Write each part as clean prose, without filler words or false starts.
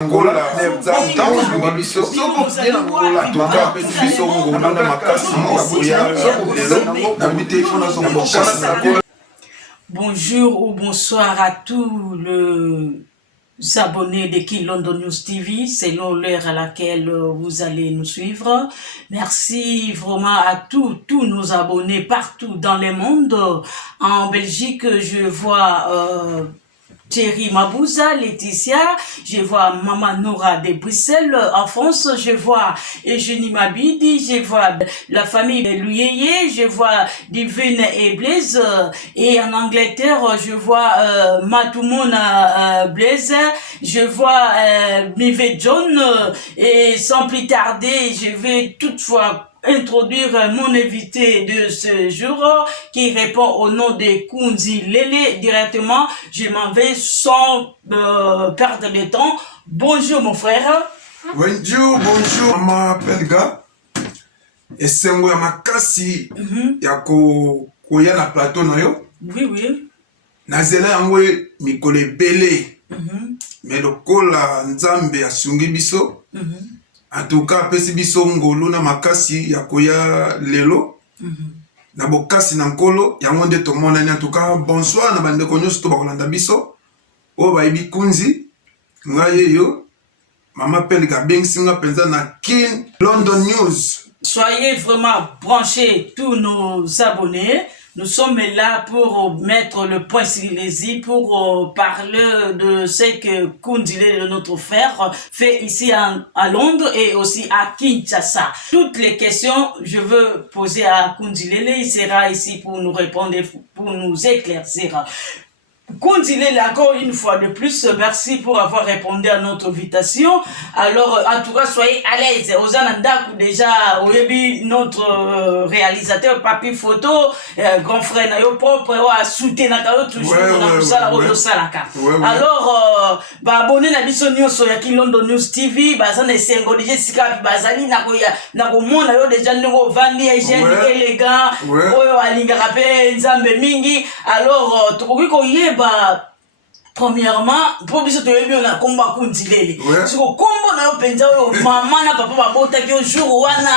Angola, biso Angola, toka biso ngona na makasi ya lelo na bitefo na zongo Angola. Bonjour ou bonsoir à tous les abonnés de King London News TV, selon l'heure à laquelle vous allez nous suivre. Merci vraiment à tous nos abonnés partout dans le monde. En Belgique, je vois Thierry Mabouza, Laetitia, je vois Maman Nora de Bruxelles, en France, je vois Eugénie Mabidi, je vois la famille de Louyeye, je vois Divine et Blaise, et en Angleterre, je vois Matoumona Blaise, je vois Mivet John, et sans plus tarder, je vais toutefois introduire mon invité de ce jour qui répond au nom de Kundi Lele directement. Je m'en vais sans perdre de temps. Bonjour mon frère. Bonjour, Mama Pelga. Et c'est moi makasi ya na plateau na yo. Oui. Nazela yangwe mikole belé. Mais lokola nzambe asungi biso. En tout cas, pesi biso ngolo na makasi ya koya lelo. Na bokasi na nkolo yango nde tomona ni en tout cas bonsoir na bande ko nyonso to bakolanda biso. O ba ibi kunzi ngaye yo Mama Pelga bengsinga penza na King London News. Soyez vraiment branchés tous nos abonnés. Nous sommes là pour mettre le point sur les i, pour parler de ce que Kundile, notre frère, fait ici à Londres et aussi à Kinshasa. Toutes les questions, je veux poser à Kundile. Il sera ici pour nous répondre, pour nous éclaircir. Kundile, encore une fois de plus, merci pour avoir répondu à notre invitation. Alors, en tout cas, soyez à l'aise. Ozanandaku, déjà, Oyebi, notre réalisateur, papi photo, grand frère, nayo propre, a soutenu toujours dans tout ça, alors, abonné na biso nyonso ya King London News TV, bazana esengo déjà sika bazali na komona yo déjà ndeko vandi hygiène élégant, oyo alingaka pe nzambe mingi. Alors, tokoki koyeba premièrement, pour biso toyebi on a komba Kundilele. Siko kombo na yo penza yo mama na papa babotaki yo jour wana.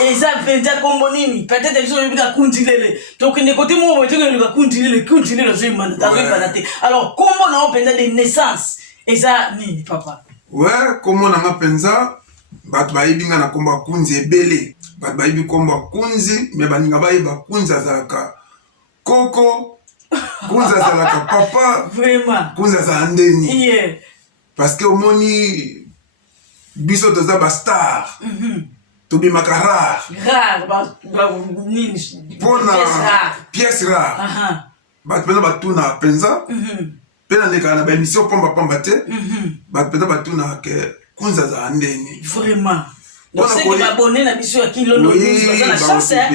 Eza penza kombo nini? Peut-être biso yebi ka Kundilele. Donc ne côté mo bote que le Kundilele zo imana te. Alors kombo na yo penza de naissance. Eza nini papa? Ouais, kombo na nga penza bat bayibi nga na komba kunzi ebele. Bat bayibi komba kunzi me baninga bayiba kunzi azalaka koko. Kunza zalaka papa, vraiment. Kunza za ndeni. Yeah. Parce que omoni biso toza ba star. Tobi makara. Rare, nini. Pona pièce rare. Bat pena batuna penza. Pena neka na ba émission pamba te. Bat pena batuna ke kunza za ndeni. Vraiment. Donc c'est que m'abonner na biso ya King London News, parce que la chance hein.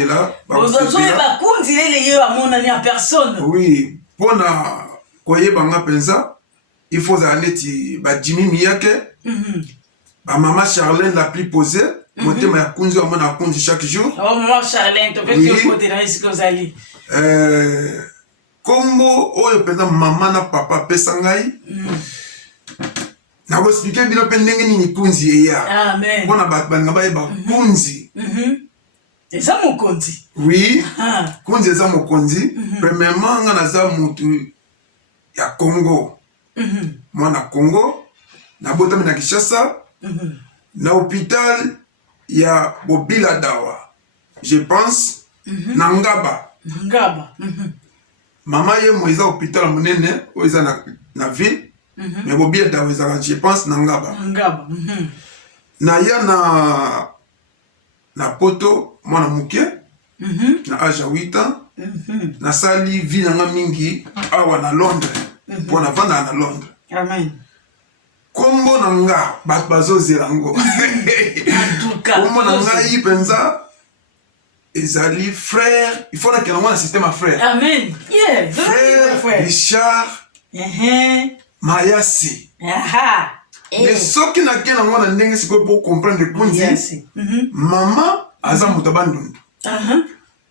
Vous avez ba Kundile le à mon ami en personne. Oui, pona koyeba nga penza, il faut zaneti ba Jimmy Miyake. Ba maman Charlène la plus posée, motema ya kunzi wa na kunzi chaque jour. Oh maman Charlène, to peut que côté na ici kozali. Kombo oyo penza maman na papa pesa ngai. Na expliquer bino pe ndenge nini kunzi eya. Amen. Pona baninga bayeba kunzi. Eza mokonzi. Oui. Kunzi eza mokonzi. Premièrement nga naza mutu ya Congo. Mwana Congo. Na botami na Kinshasa. Na hôpital ya Bobila Dawa. Je pense na Ngaba. Ngaba. Mama ye mo eza hôpital monene o eza na ville. Mais Bobila Dawa eza je pense na Ngaba. Ngaba. Na ya na poto mwana muke. Na âge à 8 ans. Na sali vie na nga mingi awa na Londres. Pour na vanda na Londres. Amen. Kombo na nga bazo zelango. En tout cas. Kombo na nga yi penza ezali frère, il faut que na système à frère. Amen. Yeah. Frère Richard. Mayasi. Mais ce qui n'a qu'un moment ndenge siko pour comprendre kunzi. Maman aza mutabandundu.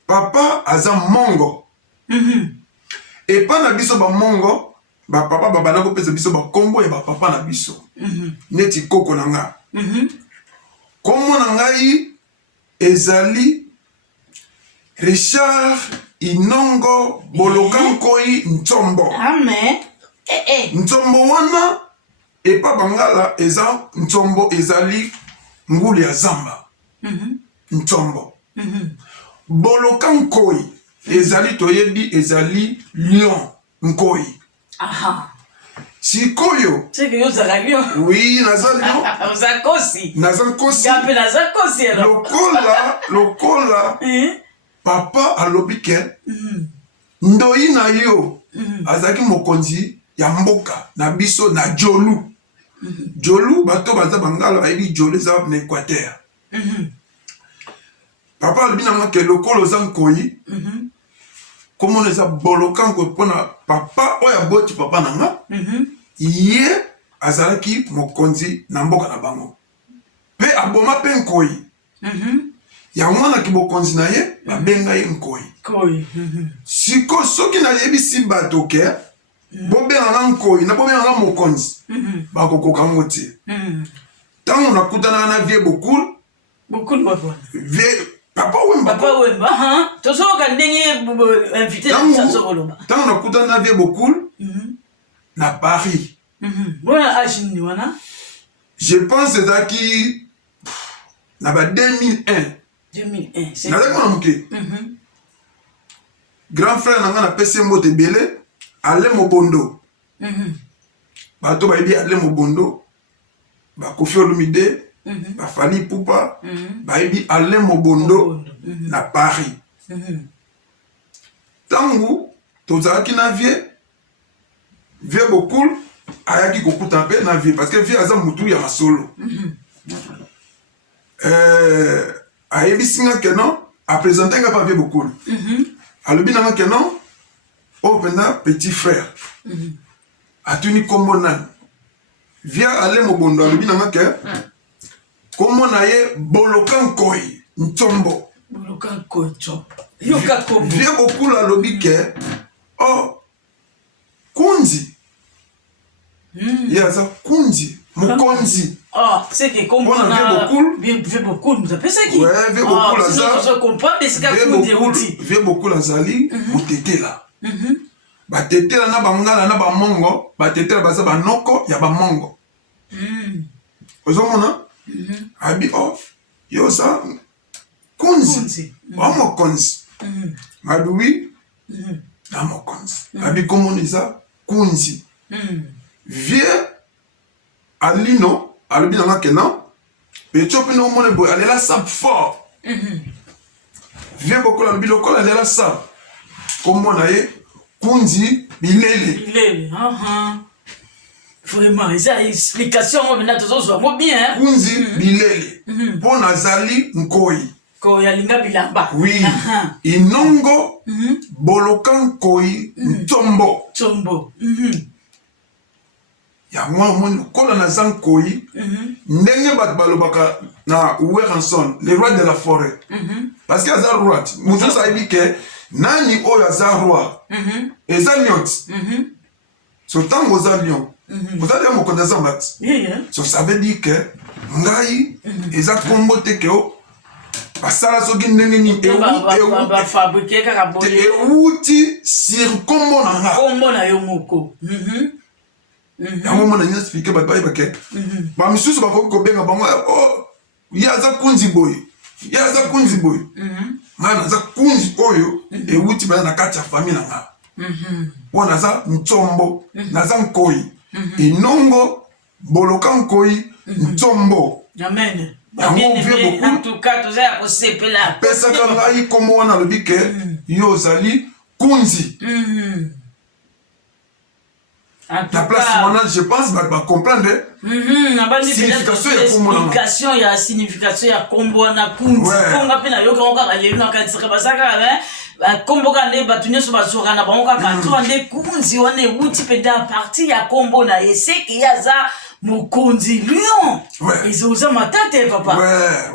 Papa aza mongo. Et pas na biso ba mongo ba papa ba bana ko pesa biso ba kombo ya ba papa na biso neti koko na nga kombo na ngai ezali Richard Inongo Boloka Nkoi Ntsombo. Amen. Ntsombo wana epa bangala eza Ntsombo ezali nguli ya zamba. Ntsombo. Boloka Nkoi ezali toyebi ezali lion Nkoi. Aha. Sikoyo. C'est que vous avez lion. Oui, naza lion. Naza kosi. Naza kosi. Gape naza kosi alors. Lokola. Papa alobike ndoi na yo azaki mokonzi ya mboka na biso na Jolu. Jolu bato baza bangala bayebi Jolu za na Équateur. Papa alobi na nga ke lokolo za Nkoi komo neza Boloka Nkoi pona papa oya boti papa na nga ye azalaki mokonzi na mboka na bango pe aboma pe Nkoi ya mwana kibokonzi na ye babenga ye Nkoi. Siko soki na yebisi bato ke bobenga nga Nkoi na bobenga nga mokonzi bakokoka ngo te. Tango nakutana na vie Bokul vie papa Wemba tozoka ndenge invité na sokoloba. Tango nakutana na vie Bokul na Paris. Bona ajini wana Je pense ezaki na ba 2001. 2001 c'est Nazaki moke. Grand frère nanga na pese mbote belé ale mobondo. Bato bayebi ale mobondo ba Koffi Olomide ba Fally Ipupa bayebi ale mobondo na Paris. Tangu tozalaki na vie Bokul ayaki kokuta pe na vie parce que vie aza mutu ya masolo. Ayebisi nga kenon apresente nga pa vie Bokul. Alobi na nga kenon o penda petit frère. Atuni kombo nani. Via ale mobondo alobi na nga ke kombo na ye Boloka Nkoi Ntsombo. Boloka Nkoi Ntsombo. Yoka kombo. Vie Bokul alobi ke kunzi. Yaza kunzi mokonzi. C'est que comme on a vu beaucoup nous appelle ça qui ouais beaucoup la za je comprends mais c'est que vu beaucoup la zali mutetela batetela na bangala na bamongo batetela baza banoko ya bamongo ozomona abi yo sa kunzi mokonzi abi oui na mokonzi abi komonisa kunzi vie alino alobi nanga kenan pecho pene omone boy alela sap fort vie Bokul alobi lokola alela sap komona ye kunzi bilele vraiment eza explication maintenant tozozwa bien kunzi bilele mpo nazali Nkoi koyalinga bilamba oui Inongo Boloka Nkoi Ntsombo ya mwa moni kola na za Nkoi ndenge bato balobaka na Werenson le roi de la forêt parce que aza roi mutu sayebi ke nani oyo aza roi eza lion so tango oza lion oza lion mokonzi aza mbati so ça veut dire que ngai eza kombo te ke basala soki ndenge nini euti sur kombo na nga kombo na yo moko yango mona nyasi expliqué bato bayeba ke bamisusu bakoki kobenga bango ye aza kunzi boye ye aza kunzi boye ngai naza kunzi oyo euti baza na kati ya famille na nga wana naza Ntsombo naza Nkoi Inongo Boloka Nkoi Ntsombo. Amen. Pesaka ngai kombo wana alobi ke yo ozali kunzi. La place wana je pense ba comprendre signification ya signification ya kombo na kunzi konga pe na yoka onka kalelu na katsika basaka kombo kande batu nyoso basoka na bango kaka to ande kunzi wana wuti pe da partie ya kombo na eseki yaza Mokonzi lion. Ouais. Ils ont ma tête, papa.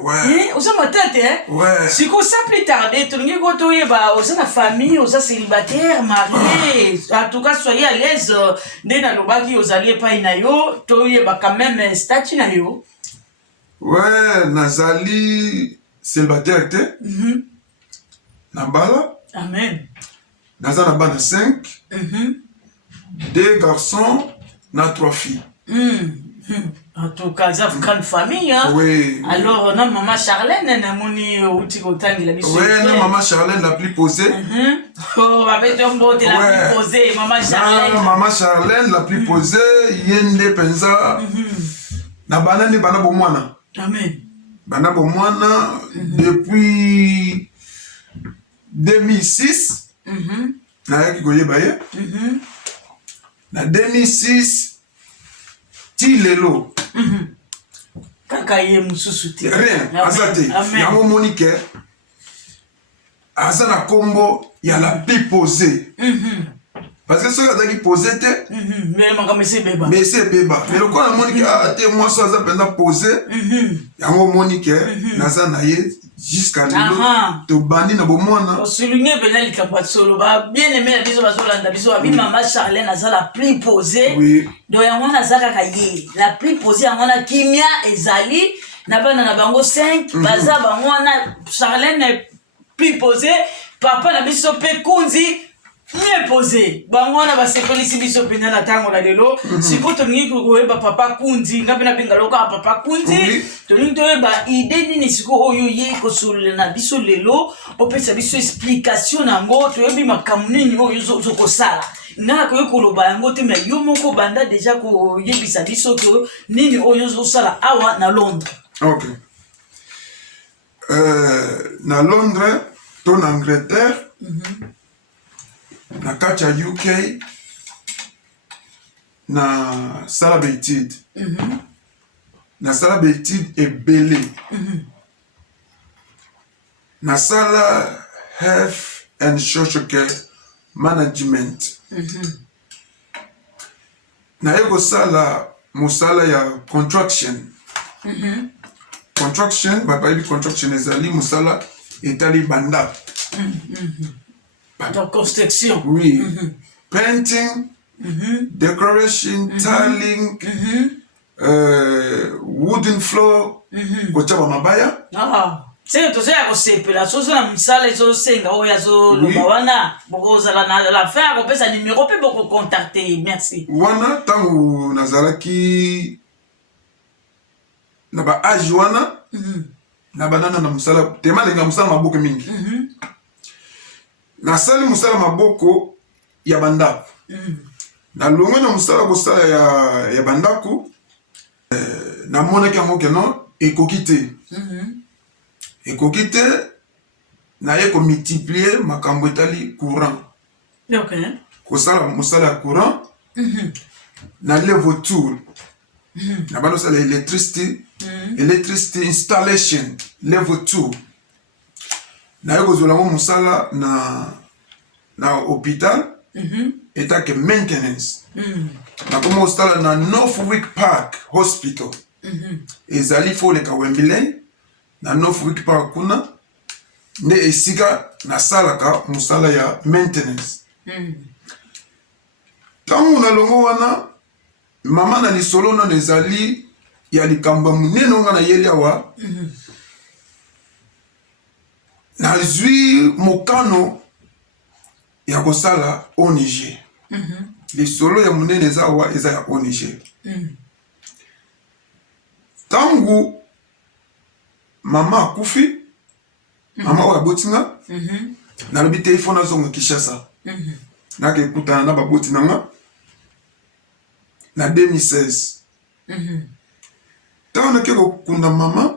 Ouais. Ils ont ma tête, hein. Ouais. Si comme ça plus tard, tu n'as pas de bah, aux la famille, aux célibataires, mariés. En tout cas, soyez à l'aise. Dès na lobaki, aux alliés pas inayo, tu bah quand même statut na yo. Ouais, nazali célibataire te. Nabala. Amen. Naza na bana 5. 2 garçons, na 3 filles. En tout cas, ça fait grande famille, hein. Oui. Alors, non, maman Charlène, na moni outi kotangi la biso. Ouais, non, maman Charlène la plus posée. Oh, avec ton beau, t'es la plus posée, maman Charlène. Non, maman Charlène la plus posée, yende penza. Na bana ni bana bomwana. Amen. Bana bomwana depuis 2006. Na yaki koyeba ye. Na 2006 ti lelo. Kaka ye mususu te. Rien, azate. Yango monike. Aza na kombo ya la plus posée. Parce que ce que tu as posé, mais c'est beba. Mais le quoi la monique a été moi ça a pendant posé. Il y a un monique naza naie jusqu'à l'eau. Tu bandi na bomona. Souligner benel kapatolo ba bien aimé la biso bazolanda biso abi maman Charlène naza la plus posée. Oui. Donc yango naza kaka ye. La plus posée yango na kimia ezali na bana na bango 5 baza bango na Charlène plus posée. Papa na biso pe kunzi mieux posé. Bangwana ba sepelisi biso pena na tango la lelo. Siko toningi koyeba papa kunzi, ngapi na bingaloka papa kunzi. Toningi toyeba idée nini siko oyo ye kosolela na biso lelo, opesa biso explication nango, toyebi makambo nini oyo zokosala. Nga koyo koloba yango te mais yo moko banda déjà ko yebisa biso ko nini oyo zosala awa na Londres. OK. Na Londres, to na Angleterre. Na kati ya UK na sala betide na sala betide ebele na sala health and social care management na ye kosala mosala ya contraction contraction bapayebi contraction ezali mosala etali bandako Donc, construction. Oui. Painting, decoration, tiling, wooden floor, kochaba mabaya. Ah, c'est tout ça à sepela. So na misala so senga oya so lobawana. Boko zala na la fin ko pesa numéro pe boko contacter. Merci. Wana tangu nazalaki na ba age wana na banana na musala tema lenga musala maboko mingi. Na sali musala maboko ya bandako. Na longo na musala kosala ya bandako na monaki yango keno ekokite. Ekokite na ye ko multiplier makambo etali courant. OK. Kosala musala ya courant na level tool. Na bano sala electricity installation level 2. Na ye kozola ngo musala na hôpital etake maintenance. Na komo osala na Northwick Park Hospital. Ezali fo leka Wembley na Northwick Park kuna nde esika nasalaka musala ya maintenance. Tangu na longo wana mama na lisolo na ezali ya likambo munene nga na yeli awa. Nazwi mokano ya kosala ONG. Lisolo ya munene eza awa eza ya ONG. Tangu mama akufi mama oyo abotinga nalobi te ifo nazonga Kinshasa nake ekutana na baboti nanga na 2016. Tango nake kokunda mama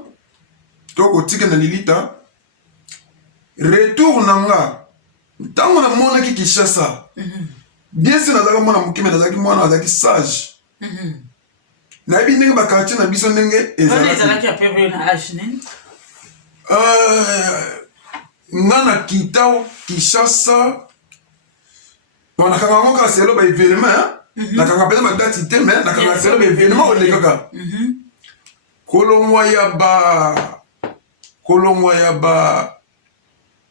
to kotika na lilita retour nanga tango na monaki Kinshasa bien sûr nazalaki mwana mokime nazalaki mwana azalaki sage nayebi ndenge bakartier na biso ndenge ezalaki apeve na age nini nga na kita Kinshasa banakanga ngo kaka selo ba événement nakanga pena badati te mais nakanga sera événement olekaka kolongwa ya ba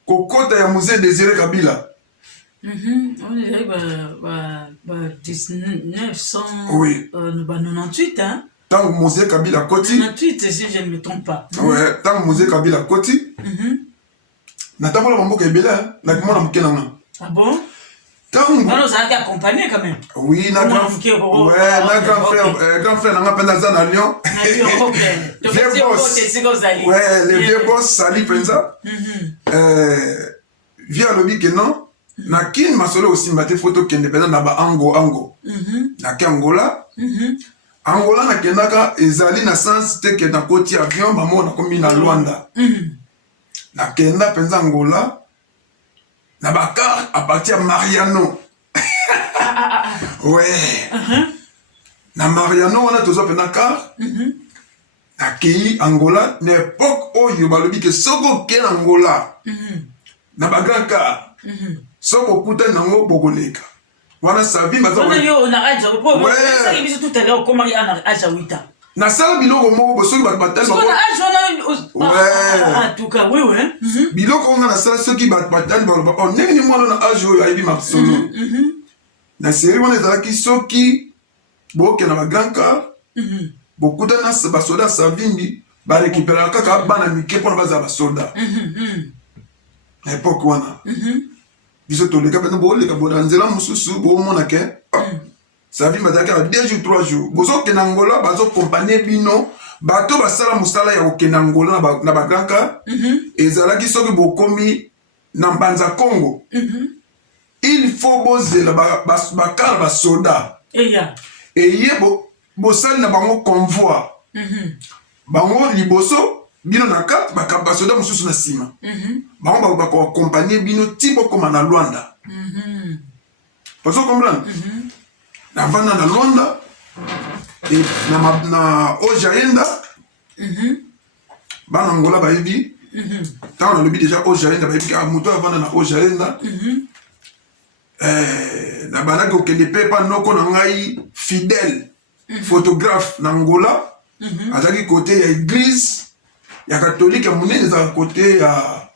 kokota ya musée Désiré Kabila. On dirait 1998 hein. Tant que musée Kabila Koti 98 si je ne me trompe pas. Ouais, tant que musée Kabila Koti natambola mamboka ebela na kimona mkenanga. Ah bon? Alors, ça a été accompagné quand même. Oui, grand frère, n'a pas dans à Lyon. Vieux boss. Ouais, les vieux boss, Sali Penza. Via lobby que non. Na kin masolo aussi mbate photo qui indépendant na ba ango. Na ki Angola. Angola na kenaka ezali na sens te que na koti avion ba mo na komi na Luanda. Na kenda penza Angola. Na bakar à partir de Mariano. Ouais. Na Mariano, on a toujours un car. Na Kei Angola, l'époque où il y a le Soko Ken Angola. Na bagan car. Soko Kuta Nango Bogoleka. On a sa vie, mais on a tout à l'heure comment il y a un Ajaouita. Na sala biloko moko bosoki bato batali en tout cas oui biloko nga na sala soki bato batali baloba o ndenge ni mwana na age oyo ayebi masolo na série wana ezalaki soki bokenda ba grand car bokuta na basoda savimbi barécupérera kaka bana mike mpona bazala basoda na époque wana biso toleka mpena booleka boda nzela mosusu boomona ke ça vit bazaka 2 jours 3 jours bozo ke Angola bazo compagnie bino bato basala musala ya ke Angola na ba grand car ezalaki soki bokomi na mbanza Congo il faut bozela ba car ba soda et bosali na bango convoi bango liboso bino na kat ba soda mususu na sima bango ba compagnie bino tipo comme na Luanda poso comprendre na vanda na Luanda et na Ojaenda bana Angola bayebi tant na lobi déjà Ojaenda bayebi ka moto vanda na Ojaenda na bana ko kende pepa noko na ngai fidèle photographe na Angola azaki côté ya église ya catholique munene za côté ya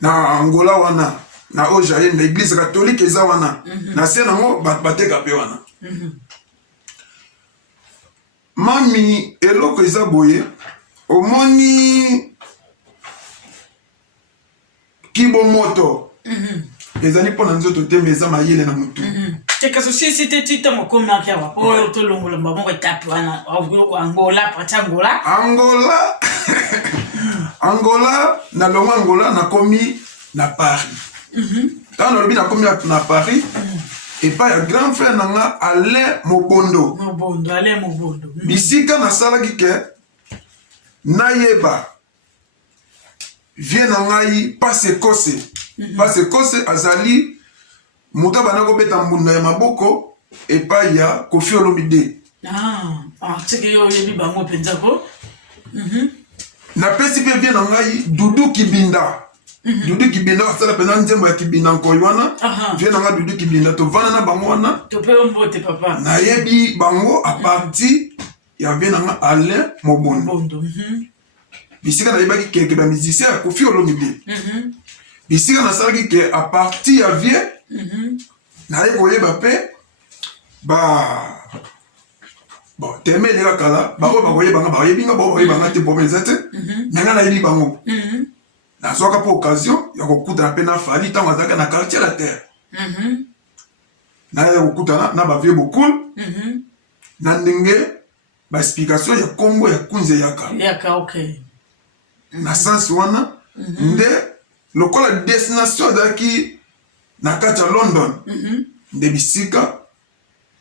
na Angola wana na Ojaenda église catholique eza wana na se nango bateka pe wana mami eloko eza boye omoni kibo moto ezali mpona nzoto te mais eza mayele na mutu teka société tita mokomi akyawa oyo tolongola mbamoko etape wana Angola pati Angola na longo Angola nakomi na Paris tant nalobi nakomi na Paris epai ya grand frère nanga Alain Mobondo bisika nasalaki ke nayeba vie na ngai Pasekose azali moto bana kobeta mbunda ya maboko epai ya Koffi Olomide teke yo yebi bango penza ko napesi mpe vie na ngai Dudu Kibinda Dudu Kibinda asala pena nzembo ya Kibinda nkoi wana vie na ngai Dudu Kibinda tovanda na bango wana tope mbote papa nayebi bango a partir ya vie na ngai Alain Mobondo bisika nayebaki keke bamusicien ya Koffi Olomide bisika nasalaki ke a partir ya vie naye koyeba mpe bon teme eleka kala bango bakoyebanga bakoyebinga bao bakoyebanga te boma eza te me nga nayebi bango nazwaka mpo occasion ya kokutana mpe na Fali ntango azalaka na quartier la terre naya kokutana na bavie bokul na ndenge baexplication ya kombo ya kunze yaka na sens wana nde lokola destination azalaki na kati ya London nde bisika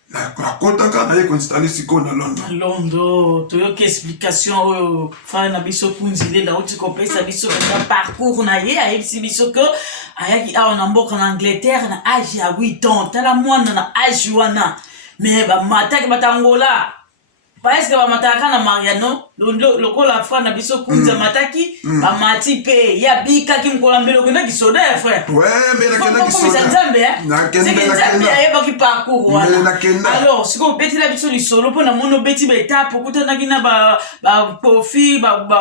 nakotaka naye koinstalle sikoyo na London toyoki explication oyo frère na biso kunzile nauti kopesa biso na parcours na ye ayebisi biso ke ayaki awa na mboka na Angleterre na age ya 8 ans tala mwana na age wana me bamataki bata Angola parce que bamataka na Mariano lokola frère na biso kunza mataki bamati pe ya bika ki mkola mbele okenda kisoda ya frère ouais mais na kenda kisoda na kenda ya ba ki parcours wana alors siko beti la biso lisolo pona mono beti ba étape okutana kina ba profit ba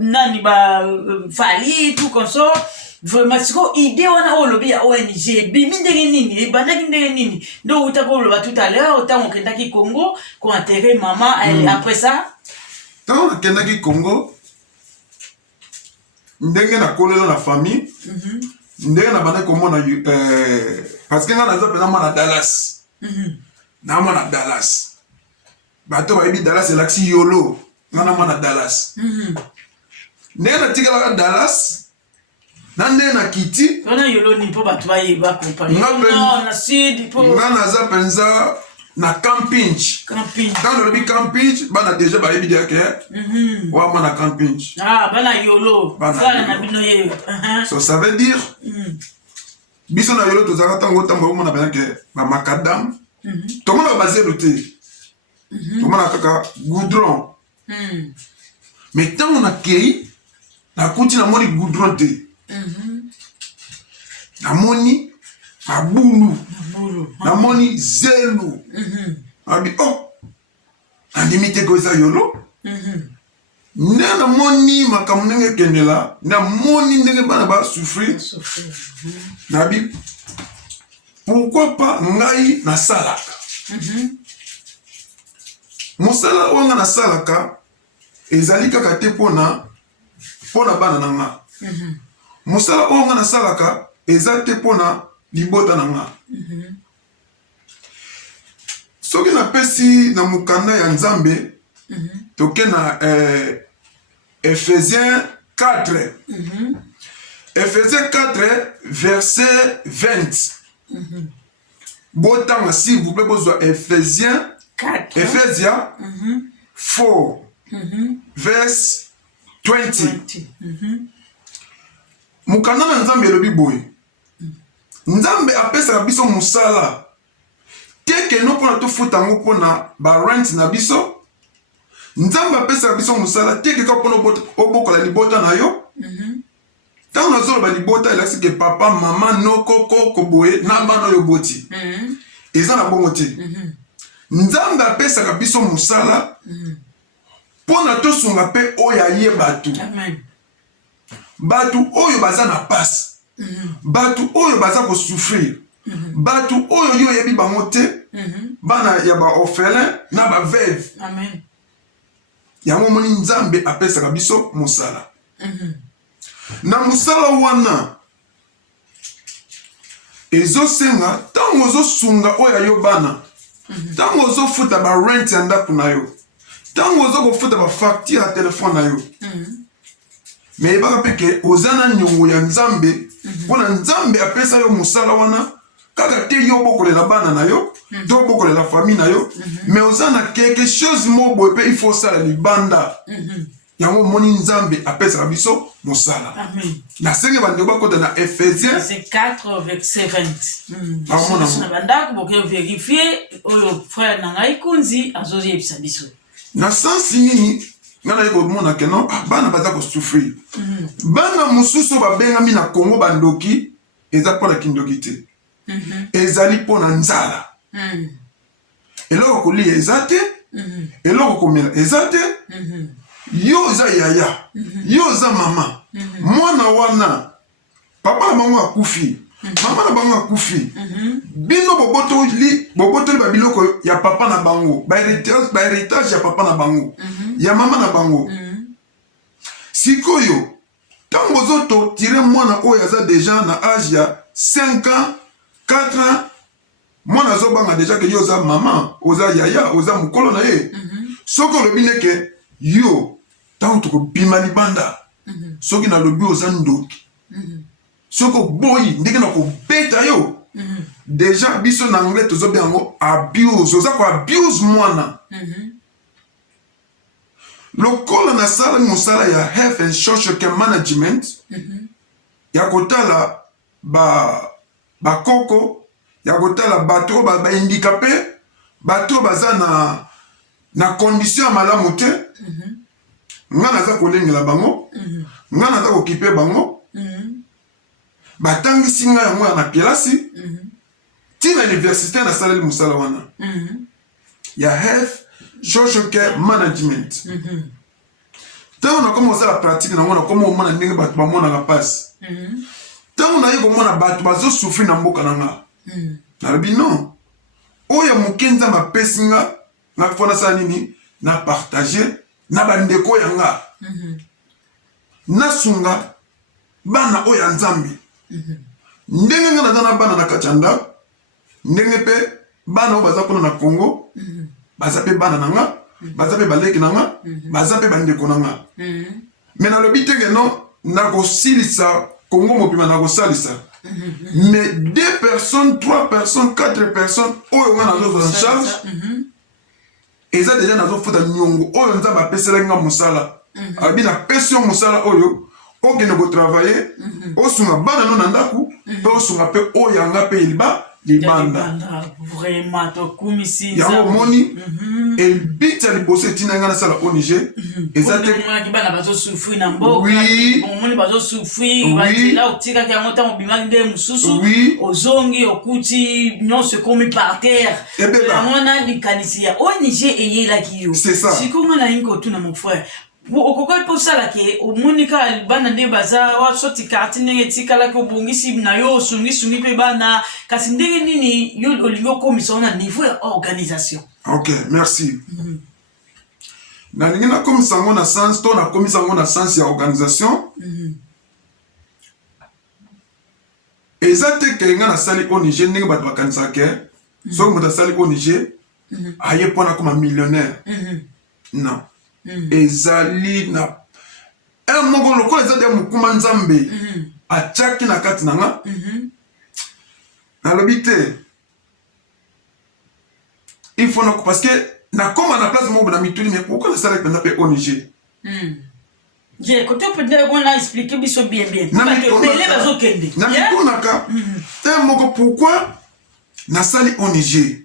nani ba fali tout comme ça vraiment siko idée wana olobi ya ONG bimi ndenge nini bandaki ndenge nini ndo utakoloba tout à l'heure autant okendaki Congo ko enterrer maman après ça tant okendaki Congo ndenge na kolela na famille ndenge na bana komona parce que nga naza pena mwana Dallas na mwana Dallas bato ba ibi Dallas elaksi yolo nga na mwana Dallas ndenge na tikala Dallas nande na kiti ona yolo ni po batu baye ba compagnie non na sud po nga naza penza na camping dans le bi camping bana déjà ba yebi dia ke wa mwana camping bana yolo fala na bino ye so ça veut dire biso na yolo tozaka tango tambo mona bana ke ba macadam to mona basé loté to mona kaka goudron mais tant on a kei na kuti na moni goudron te namoni mabulu namoni zelu abi andimite ko za yolo nde namoni makambo ndenge kendela namoni ndenge bana ba souffrir nabi pourquoi pas ngai na salaka mosala wanga na salaka ezali kaka te pona bana nanga mosala onga na salaka eza te pona libota na nga soki napesi na mukanda ya nzambe toke na Ephésiens 4 Ephésiens 4 verset 20 botanga s'il vous plaît bozwa Ephésiens 4 Ephésiens 4 verse 20 mukanda na nzambe elobi boye nzambe apesaka biso musala teke no mpona tofuta yango mpona barent na biso nzambe apesaka biso musala teke ka mpona obokola libota na yo ntango nazoloba libota elakisi ke papa mama noko koko boye na bana oyo boti eza na bongo te nzambe apesaka biso musala mpona tosunga mpe oyo aye bato batu oyo baza na pasi batu oyo baza kosouffrir batu oyo yo yebi bango te bana ya ba orphelin na ba veuve yango moni nzambe apesaka biso musala na musala wana ezosenga ntango ozosunga oyo ayo bana ntango ozofuta ba rent ya ndako na yo ntango ozokofuta ba facture ya telefone na yo mais baka peke oza na nyongo ya nzambe mpona nzambe apesa yo musala wana kaka te yo bokolela bana na yo to bokolela famille na yo mais oza na quelque chose mo boye mpe il faut osala libanda yango moni nzambe apesaka biso mosala nasenge bandeko bakota na Ephésiens 4 verset 20 na bandako boke vérifier oyo frère na ngai kunzi azoyebisa biso na sensi nini nga naye komona keno bana baza kosouffrir bana mosusu babengami na Congo bandoki eza mpona kindoki te ezali mpona nzala eloko kolia eza te eloko komela eza te yo oza yaya yo oza mama mwana wana papa na bango akufi mama na bango akufi bino bobotoli babiloko ya papa na bango bahéritage ya papa na bango ya mama na bango sikoyo ntango ozototire mwana oyo aza deja na age ya 5 ans 4 ans mwana azobanga deja ke yo oza mama oza yaya oza mokolo na ye soki olobi neke yo ntango tokobima libanda soki nalobi oza ndoki soki oboyi ndenge na kobeta yo deja biso na anglais tozobe yango abuse oza koabuse mwana lokola nasala mosala ya health and social care management ya kotala bakoko ya kotala bato oyo baindikape bato oyo baza na condition ya malamu te nga naza kolengela bango nga naza kokipe bango batangisi nga yango ya na kelasi tina université nasaleli mosala wana ya health social care management ntango nakoma kosala pratique nango nakoma komona ndenge bato bamonaka mpasi ntango naye komona bato bazosufri na mboka na nga nalobi non oyo moke nzambe apesi nga fo nasala nini na partage na bandeko ya nga nasunga bana oyo ya nzambe ndenge nga naza na bana na kati ya ndako ndenge mpe bana oyo baza kuna na Congo baza mpe bana na nga baza mpe baleki na nga baza mpe bandeko na nga me nalobi teke no nakosilisa Congo mobima nakosalisa mais 2 personnes 3 personnes 4 personnes oyo nga nazozwa en charge eza deja nazofuta nyongo oyo nzambe apesela nga mosala abi napesi yo mosala oyo okende kotravaye osunga bana no na ndako mpe osunga mpe oyo yanga mpe libanda yango omoni elbiti ya liboso etina nga nasala ONG eza te ozongi okuti nyonso ekomi par terre yango na likanisi ya ONG eyelaki yo sikonga na yingi kotuna mon frère okokoki posalaki omonika bana nde baza wasoti karti ndenge etikalaki obongisi na yo osungisungi mpe bana kasi ndenge nini yo olingi okomisa na niveau ya organisation. Ok, merci. nalingi nakomisa yango na sens to nakomisa yango na sens ya organisation eza te ke nga nasali ONG ndenge bato bakanisaka ke soki moto asali ONG aye mpo na koma millionnaire non ezali na moko lokola eza de mokuma nzambe atiaki na kati na nga nalobi te il faut nako parce que nakoma na place moko na mituli mais pourquoi nasala mpenda mpe ONG côté peut-être on a expliqué biso bien parce que belé bazokende na mikonaka moko pourquoi nasali ONG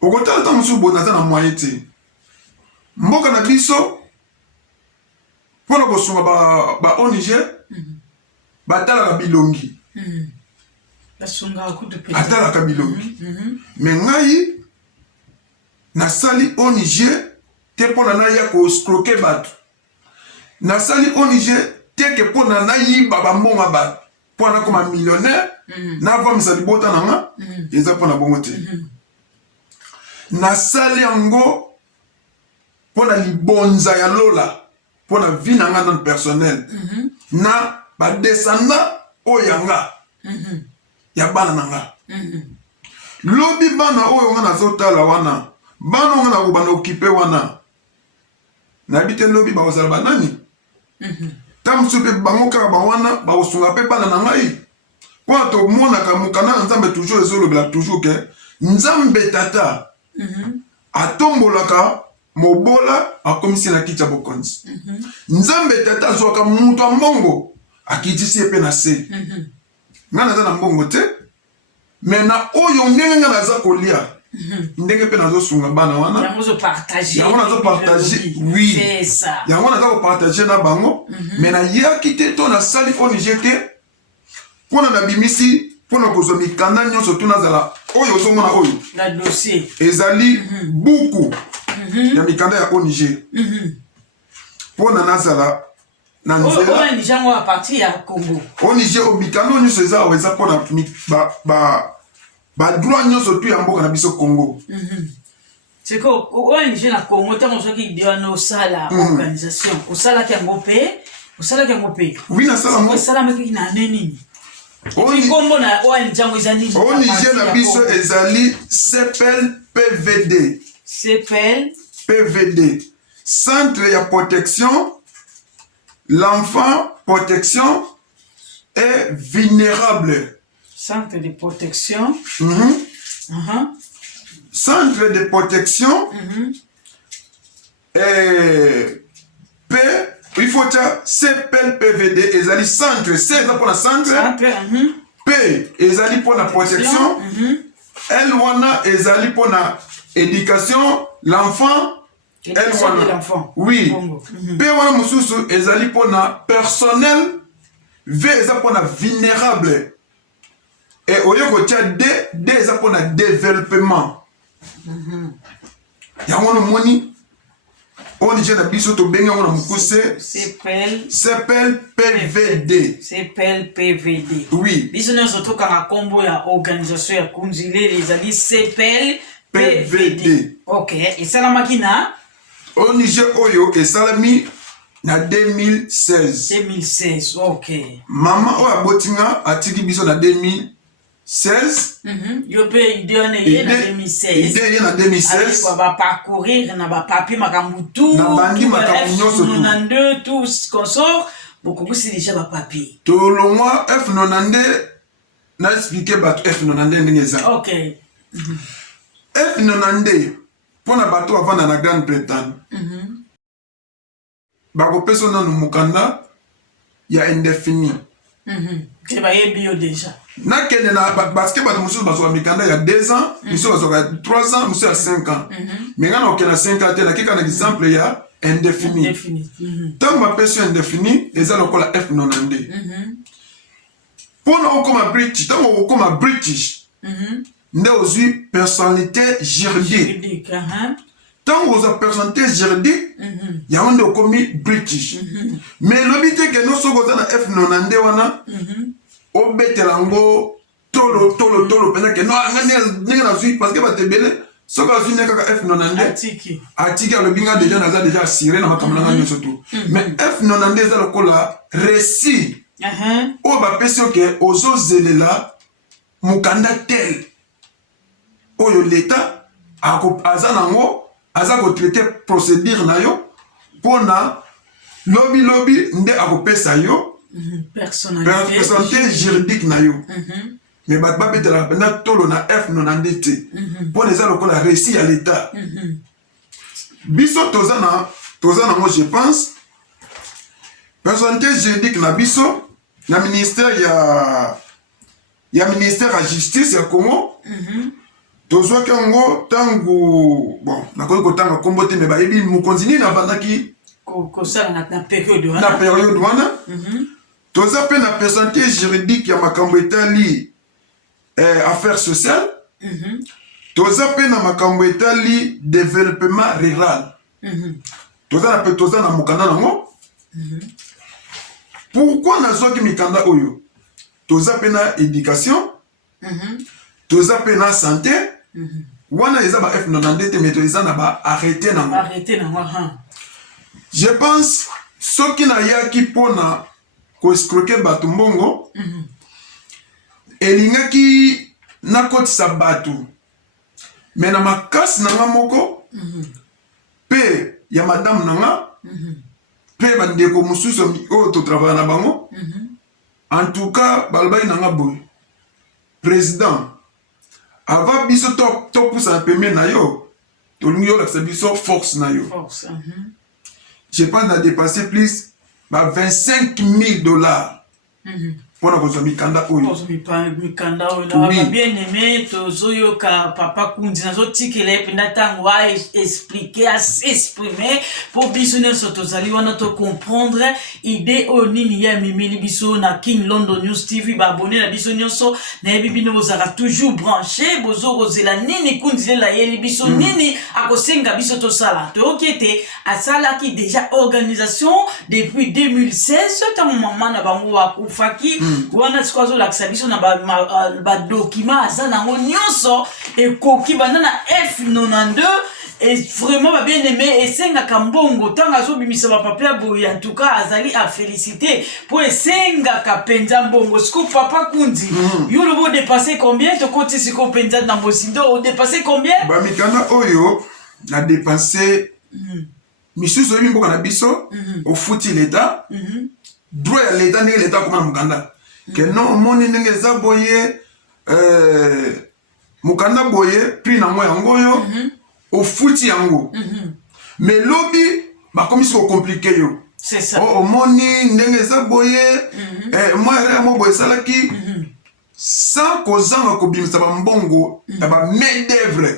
okotala ntango mosusu boye naza na moyen te mboka na biso mpona kosunga ba ONG batalaka bilongi atalaka bilongi me ngai nasali ONG te mpona naya koskroke bato nasali ONG teke mpona nayiba bambonga bato mpona koma millionnaire navamisa libota na nga eza mpona bongo te nasali yango mpona libonza ya lola mpona vi na nga nano personnel na badesanda oyo yanga ya bana na nga lobi bana oyo nga nazotala wana bana nga nakobana okipe wana nayebi te lobi bakozala banani ta mosusu mpe bango kaka bawana bakosunga mpe bana na ngai mpona tomonaka mokanda na nzambe toujours ezolobela toujours ke nzambe tata atombolaka mobola akomisi na kiti ya bokonzi nzambe tata azwaka moto ya mbongo akitisi ye mpe na se nga naza na mbongo te me na oyo ndenge nga naza kolia ndenge mpe nazosunga bana wana yango nazopartage oui yango naza kopartage na bango me nayaki te to nasali ONG te mpona nabimisi mpona kozwa mikanda nyonso to nazala oyo ozomona oyo ezali buku ya mikanda ya ONG mpona nazala na nzela ONG omikanda nyonso eza awa eza mpona badroit nyonso tu ya mboka na biso Congo c'est que ONG na Congo ntango ozwaki idée wana osala organisation osalaki yango mpe oui nasala yango esalamaki na nini ONG na biso ezali CPL-PVD Centre ya protection l'enfant protection est vulnérable. Centre de protection. Centre de protection P, il faut dire CPL-PVD ezali centre, C eza pour la centre, P ezali pour la protection, elle wana ezali pona éducation l'enfant. Éducation de l'enfant. Oui. Pe wana mususu ezali pona personnel. V eza pona vulnérable. Et oyo kotia D eza pona développement. Yango no moni on dit na biso to benga on mukuse CPL PVD. CPL PVD. Oui. Biso na soto kanga kombo ya organisation ya Kunzile les ali CPL PVD. OK. Et ça la makina au Niger oyo et salami na 2016. 2016. OK. Maman o abotinga atiki biso na 2016. Yo pe idée na 2016. Idée na 2016. On va parcourir na ba papier makambutu. Na bandi makambu nyonso tout. 92 tous consort. Beaucoup c'est déjà ba papier. To lo moi F92 na expliquer ba F92 ndenge za. OK. F92 pour na bateau avant na Grande-Bretagne. Bako peso na mukanda ya indéfini. C'est ba bio déjà. Na kende na parce que bato mususu bazo mikanda ya 2 ans, mususu bazo 3 ans, mususu ya 5 ans. Mais ngana okena 5 ans te na kika na exemple ya indéfini. Tant ma peso indéfini eza lokola F92. Pour na okoma British, tant okoma British. Nde ozui personnalité juridique. Tant aux personnalité juridique, il y a un commis British. Mais l'obité que nous sommes dans F92 wana, au betelango tolo pendant que non n'a suite parce que va te belé, ce que tu n'es qu'à F92. Atiki le binga déjà assuré dans ma caméra surtout. Mais F92 est le col là récit. Au bas personne que aux autres là, mukanda tel. Oyo l'État a azanango azako traiter procédure na yo pona lobby nde akopesa yo personnalité juridique na yo. Mais ba betela na tolo na F92 te pona eza lokola récit à l'État. Biso tozana moi je pense personnalité juridique na biso na ministère ya ministère à justice ya Congo. Tozwa kango tangu bon nakoki kotanga kombo te me bayebi mokonzi nini avandaki kosala na période wana toza pe na personnalité juridique ya makambo etali affaires sociales toza pe na makambo etali développement rural toza na mokanda nango pourquoi nazwaki mikanda oyo toza pe na éducation toza pe na santé wana eza ba F92 te mais toza na ba arrêté nango. Je pense soki na yaki pona ko escroquer bato mbongo elingaki na kotisa bato mais na makasi nanga moko pe ya madame nanga pe bandeko mususu oyo to travailler na bango en tout cas balbai nanga boy président avant biso to poussa peme na yo to lungi yo la biso force na yo je pense à dépasser plus bah $25,000 pour la mikanda oyo mikanda oyo bien aimé tozoyo ka papa kundi nazo tikele penda tango a expliquer à s'exprimer pour biso nyonso tozali wana to comprendre idée o nini ya mimili biso na King London News TV ba abonné na biso nyonso na yebi bino bozaka toujours branché bozo rozela nini kundi la yeli biso nini akosenga biso to sala to okete asala ki déjà organisation depuis 2016 ta maman na bango wa kufaki wana sikwazo lakisa biso na ba document aza nango nyonso ekoki banda na F92 et vraiment ba bien aimé esenga kambongo tanga zo bimisa ba papa boy en tout cas azali à féliciter pour esenga ka penza mbongo siko papa kundi yo le bo dépasser combien to côté siko penza na bosindo o dépasser combien ba mikana oyo na dépasser misusu yimbo kana biso au fouti l'état droit ya l'état ni l'état comme mukanda que non moni ndenge za boye mukanda boye puis na mo yango yo au fouti yango mais lobby ba comme ça compliqué yo c'est ça oh moni ndenge za boye moi mo boye salaki sans kozanga kobimisa bambongo ya ba main d'œuvre.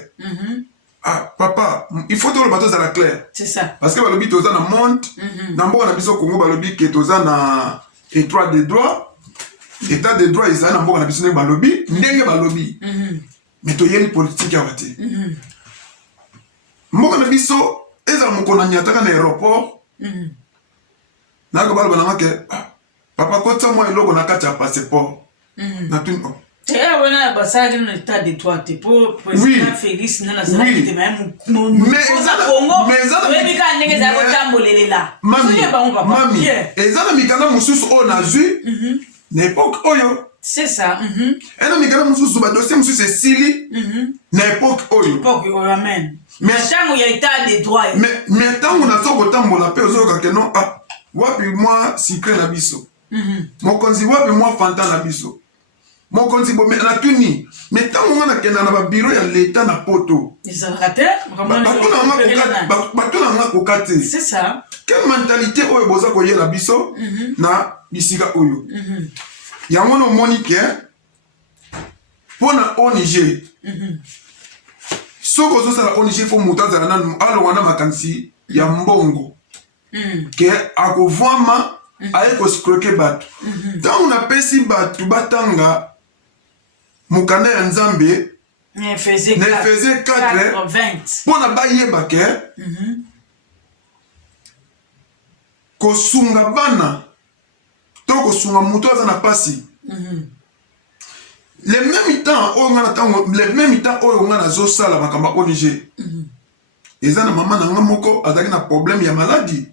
Ah papa, il faut que le bateau soit clair. C'est ça. Parce que balobi toza na monte, na mboka na biso Congo balobi ke toza na état de droit. État de droit isa na mboka na biso ne balobi, ndenge balobi. Mais to yeli politique ya wate. Mboka na biso eza mokona nyataka na aéroport. Na ko baloba na ke papa kota mo eloko na kati ya passeport. Na tuni c'est un ambassade dans l'état de droit pour président Félix nana ça qui te même mais Congo mais bika ndenge za kotambolela là mami ezana mikana mususu o na zui n'époque oyo c'est ça ena mikana mususu ba dossier mususu esili n'époque oyo amen mais tango ya état de droit mais tango na soko tambola pe ozoka ke non wapi moi secret na biso mokonzi wapi moi fanta na biso mokonzi bo me na tuni mais tango ngana kenda na ba bureau ya l'état na poto ils ont raté batuna nga kokate c'est ça quelle mentalité oyo boza koyela biso na bisika oyo yango no monique pona ONG soko zo sala ONG fo mutaza na alo wana makansi ya mbongo ke akovwama aye ko scroquer batu tango na pesi batu batanga mukanda ya Nzambe ne faisait 4 pona bayeba ke kosunga bana to kosunga muto aza na pasi le même temps oyo nga na zosala makamba ONG eza na mama na nga moko azalaki na problème ya maladie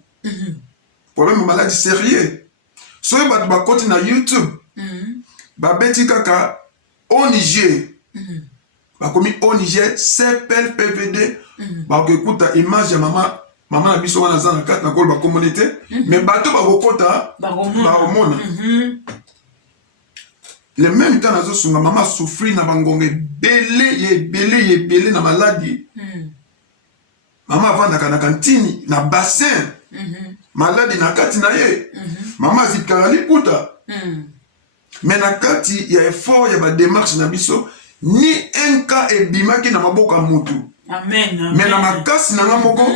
problème ya maladie sérieux soki bato bakoti na YouTube babeti kaka ONG bakomi ONG CPLPVD bakekuta image ya mama na biso wana aza na kati na koloba communauté mais bato bakokota bakomona le même temps nazosunga mama souffrir na bangonga ebele na maladie mama avandaka na kantini na bassin maladie na kati na ye mama azikaka liputa mais na kati ya effort ya badémarche na biso ni un cas ebimaki na maboko ya mutu mais na makasi na nga moko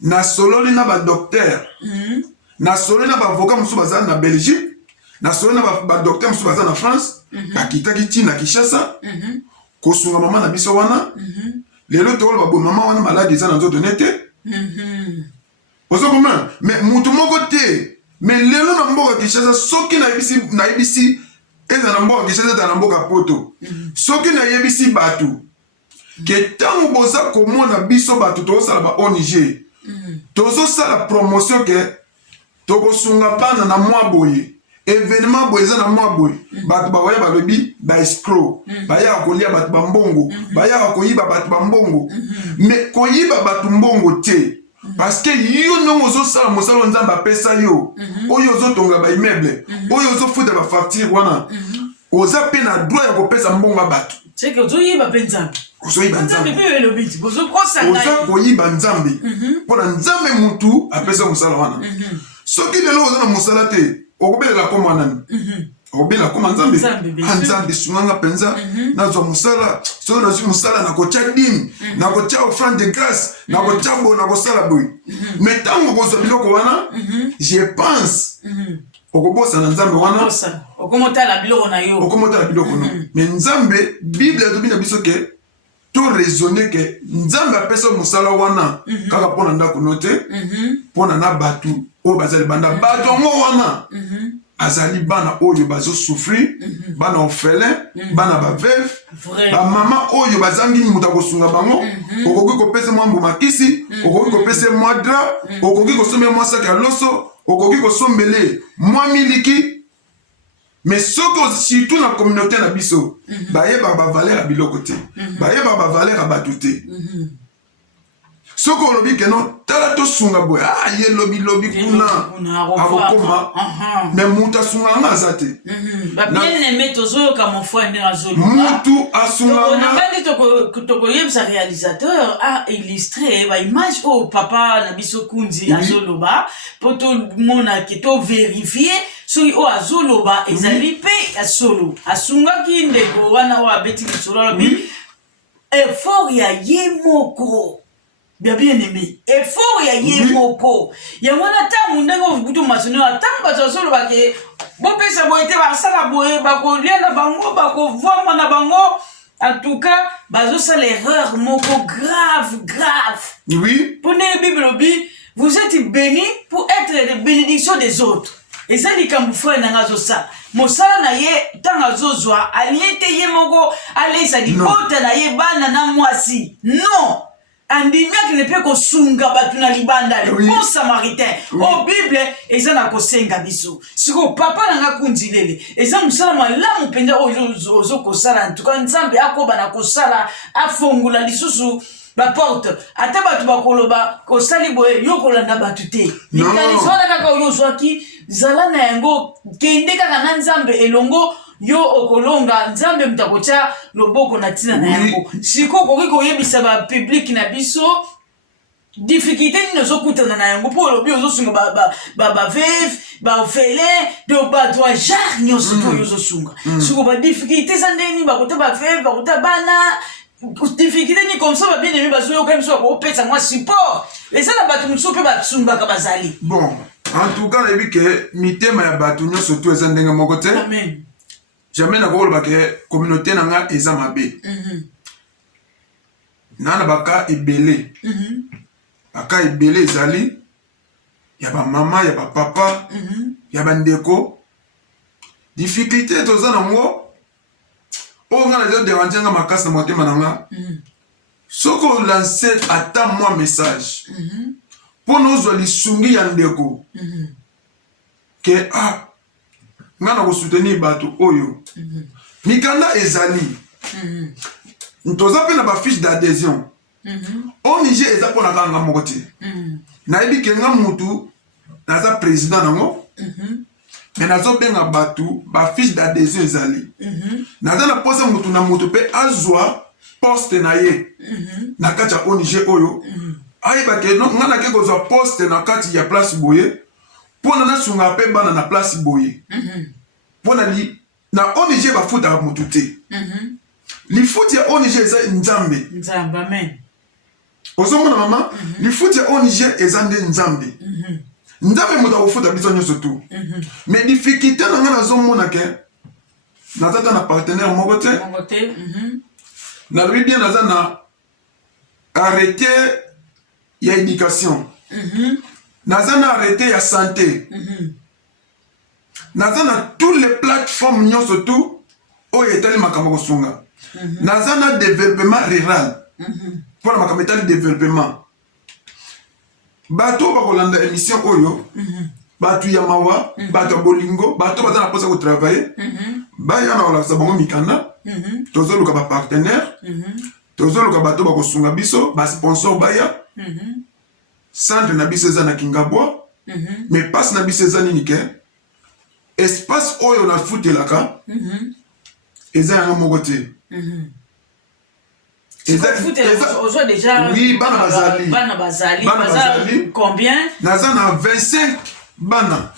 nasololi na badocteur nasololi na bavoka mosusu baza na Belgique nasololi na badocteur mosusu baza na France bakitaki ntina Kinshasa kosunga mama na biso wana lelo tokoloba boye mama wana maladi eza na nzoto ne te ozokoma mais mutu moko te mais lelo na mboka Kinshasa soki nayebisi eza na mboka Kinshasa eza na mboka poto soki nayebisi bato ke ntango boza komona biso bato tozosala ba ONG tozosala promotion ke tokosunga bana na mwa boye événement boye eza na mwa boye bato bawaya balobi baescroc bayaka kolia bato bambongo bayaka koyiba bato bambongo mais koyiba bato mbongo te parce que yo ndongo ozosala mosala Nzambe apesa yo oyo ozotonga baimmeuble oyo ozofuta bafacture wana oza mpe na droit ya kopesa mbongo ya bato ozoyiba mpe Nzambe ozoyiba Nzambe oza koyiba Nzambe mpona Nzambe mutu apesa mosala wana soki lelo oza na mosala te okobelela koma nani okobelela koma Nzambe sunganga mpenza nazwa mosala soki nazwi mosala nakotya dime nakotya offrande de grâce nakotya boye nakosala boye mais ntango kozwa biloko wana je pense okobosana Nzambe wana okomotala biloko na no mais Nzambe Bible atobi na biso ke to raisonner ke Nzambe apesa mosala wana kaka mpona ndako no te mpona na bato oyo bazali banda bato ngo wana azali bana oyo bazosouffrir bana orphelin bana baveuve bamama oyo bazangi mutu akosunga bango okoki kopesa mwa mbumakisi okoki kopesa mwa dra okoki kosomela mwa saki ya loso okoki kosombele mwa miliki mais soki surtout na communauté na biso bayebaka bavaleur ya biloko te bayebaka bavaleur ya bato te soki olobi keno tala tosunga boye ye lobi kuna akokoma mais mutu asunganga aza te mutu asunganga tokoyebisa réalisateur aillustre baimage oyo papa na biso Kunzi azoloba mpo tomona ke tovérifie soki o azoloba ezali pe ya solo asungaki ndeko wana o abeti lisolo alobi effort ya ye moko bien aimé effort ya ye moko yango wana ntango ndenge obutu masoni ntango bato bazoloba ke bopesa boye te basala boye bakolia na bango bakovwama na bango. En tout cas, bazosala erreur moko grave. Oui. Pour la Bible, vous êtes bénis pour être les bénédictions des autres. Et ça dit comme frère nangazo ça. Mosala na ye tangazozwa aliete ye moko ale ça dit kota na ye bana na mwasi. Non. Andimia qui ne peut kosunga batu na libanda le bon samaritain. Au Bible eza na kosenga biso. Siko papa nanga kunzilele. Eza musala malamu penda ozo kosala en tout cas nzambe akoba na kosala afungula lisusu ba porte. Ata batu bakoloba kosali boye yokolanda batu te. Nikalizona kaka oyo zwaki zala na yango kende kaka na nzambe elongo yo okolonga nzambe mtakocha loboko na tina na yango siko koki koyebisa ba public na biso difficulté ni nozokutana na yango po lobi ozosunga ba veuve ba orphelin de ba droit jar nyonso to yozosunga siko ba difficulté za ndeni ba kota ba veuve ba kota bana difficulté ni comme ça ba bien aimé bazo yo comme ça ko pesa moi support les ça na batu mutso pe ba tsunga ka bazali bon en tout cas lebi ke mitema ya batu nyonso to eza ndenge moko te. Amen. Jamais na koloba ke communauté nanga eza mabe. Nana baka ebele. Baka ebele ezali ya ba mama ya ba papa ya ba ndeko. Difficulté toza nango o ngana zo déranger nga makasi na motema nanga. Soko lancer ata moi message. Pour nous lisungi ya ndeko. Que ngana ko soutenir bato oyo mikanda ezali ntoza pe na ba fiche d'adhésion au Niger eza pona kanga moko te na yebi ke nga mutu naza président nango mais nazo benga bato ba fiche d'adhésion ezali naza na posa mutu na mutu pe azwa poste na ye na kati ya au Niger oyo ayeba ke ngana ke kozwa poste na kati ya place boye pona na sunga pe bana na place boye pona li na ONG ba futa mutu te li futi ya ONG eza nzambe amen ozomona mama li futi ya ONG eza nde nzambe nzambe muta kofuta biso nyonso tu mais difficulté na nga nazomona ke nazata na partenaire moko te na lobi bien naza na arrêté ya éducation naza na arrêté ya santé naza na toutes les plateformes nyonso tu oyo etali makambo kosunga naza na développement rural mpona makambo etali développement bato bakolanda émission oyo bato ya mawa bato ya bolingo bato baza na posa kotravaille baya na kolakisa bango mikanda tozoluka bapartenaire tozoluka bato bakosunga biso basponsor baya centre na biso eza na Kingabwa mais passe na biso eza nini ke espace oyo na futelaka eza yango moko te oui bana bazali combien naza na 25 bana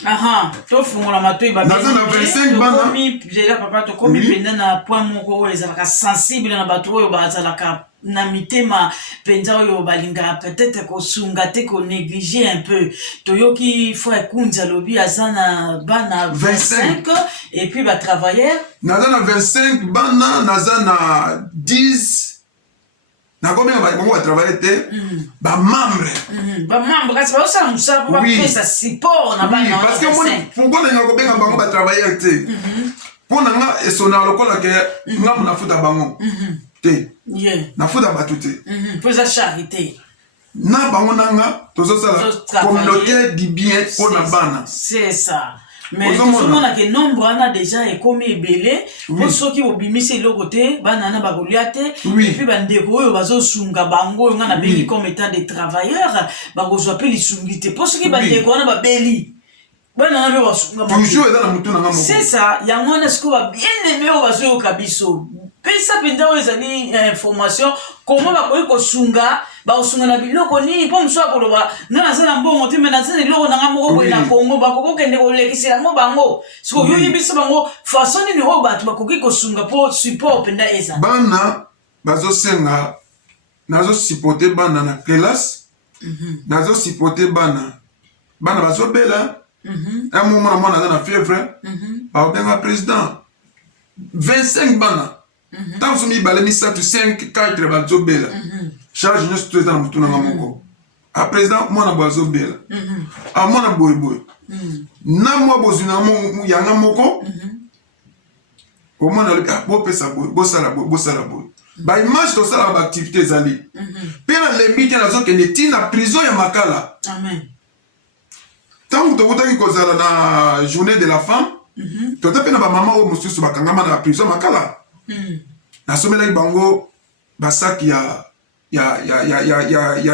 tofungola matoi naza na 25 bana déjà papa tokomi penda na point moko oyo ezalaka sensible na bato oyo bazalaka na mitema penza oyo balinga peut-être kosunga te ko négliger un peu toyoki frère Kunza lobi azana bana 25 et puis ba travailleurs naza na 25 bana naza na 10 na combien ba bango travailler te ba membre kasi ba osala musala pour faire support na bana parce que moi pourquoi na ko benga bango ba travailler te pour nga esona lokola ke nga mona futa bango te na futa batu te pour sa charité na bango nanga tozosala communauté du bien pour na bana c'est ça mais tout le monde a que nombre ana déjà est comme ebele pour ceux qui obimise eloko te bana na bakoliate et puis bandeko oyo bazosunga bango nga na beli comme état de travailleurs bakozwa pe lisungi te pour ceux qui bandeko na babeli bana na be basunga toujours dans la mutu na ngamo c'est ça yango na siko ba bien aimé o bazoyo kabiso pesa penda o ezali information comment bakoki kosunga ba osunga na biloko ni po mso akoloba ngana za na mbongo te mena za loko na ngamoko boye na Congo ba koko kende ko lekisela ngo bango siko yo yebisa bango façon ni o batu ba koki kosunga po support penda eza bana bazo senga nazo supporter bana na classe nazo supporter bana bazo bela un moment mwana na fièvre ba benga président 25 bana tant que mi balé mi 5 4 bazo bela charge nous tout dans mutuna ngamoko a président mwana bazo bela a mwana boy na mwa bozuna mu yanga moko au mwana le bo pesa bo sala boy ba image to sala ba activité zali pena le miti na zo ke ne tina prison ya makala amen tant que tu kozala na journée de la femme to tapena ba mama o mususu bakangama na prison makala na somela bango basaki ya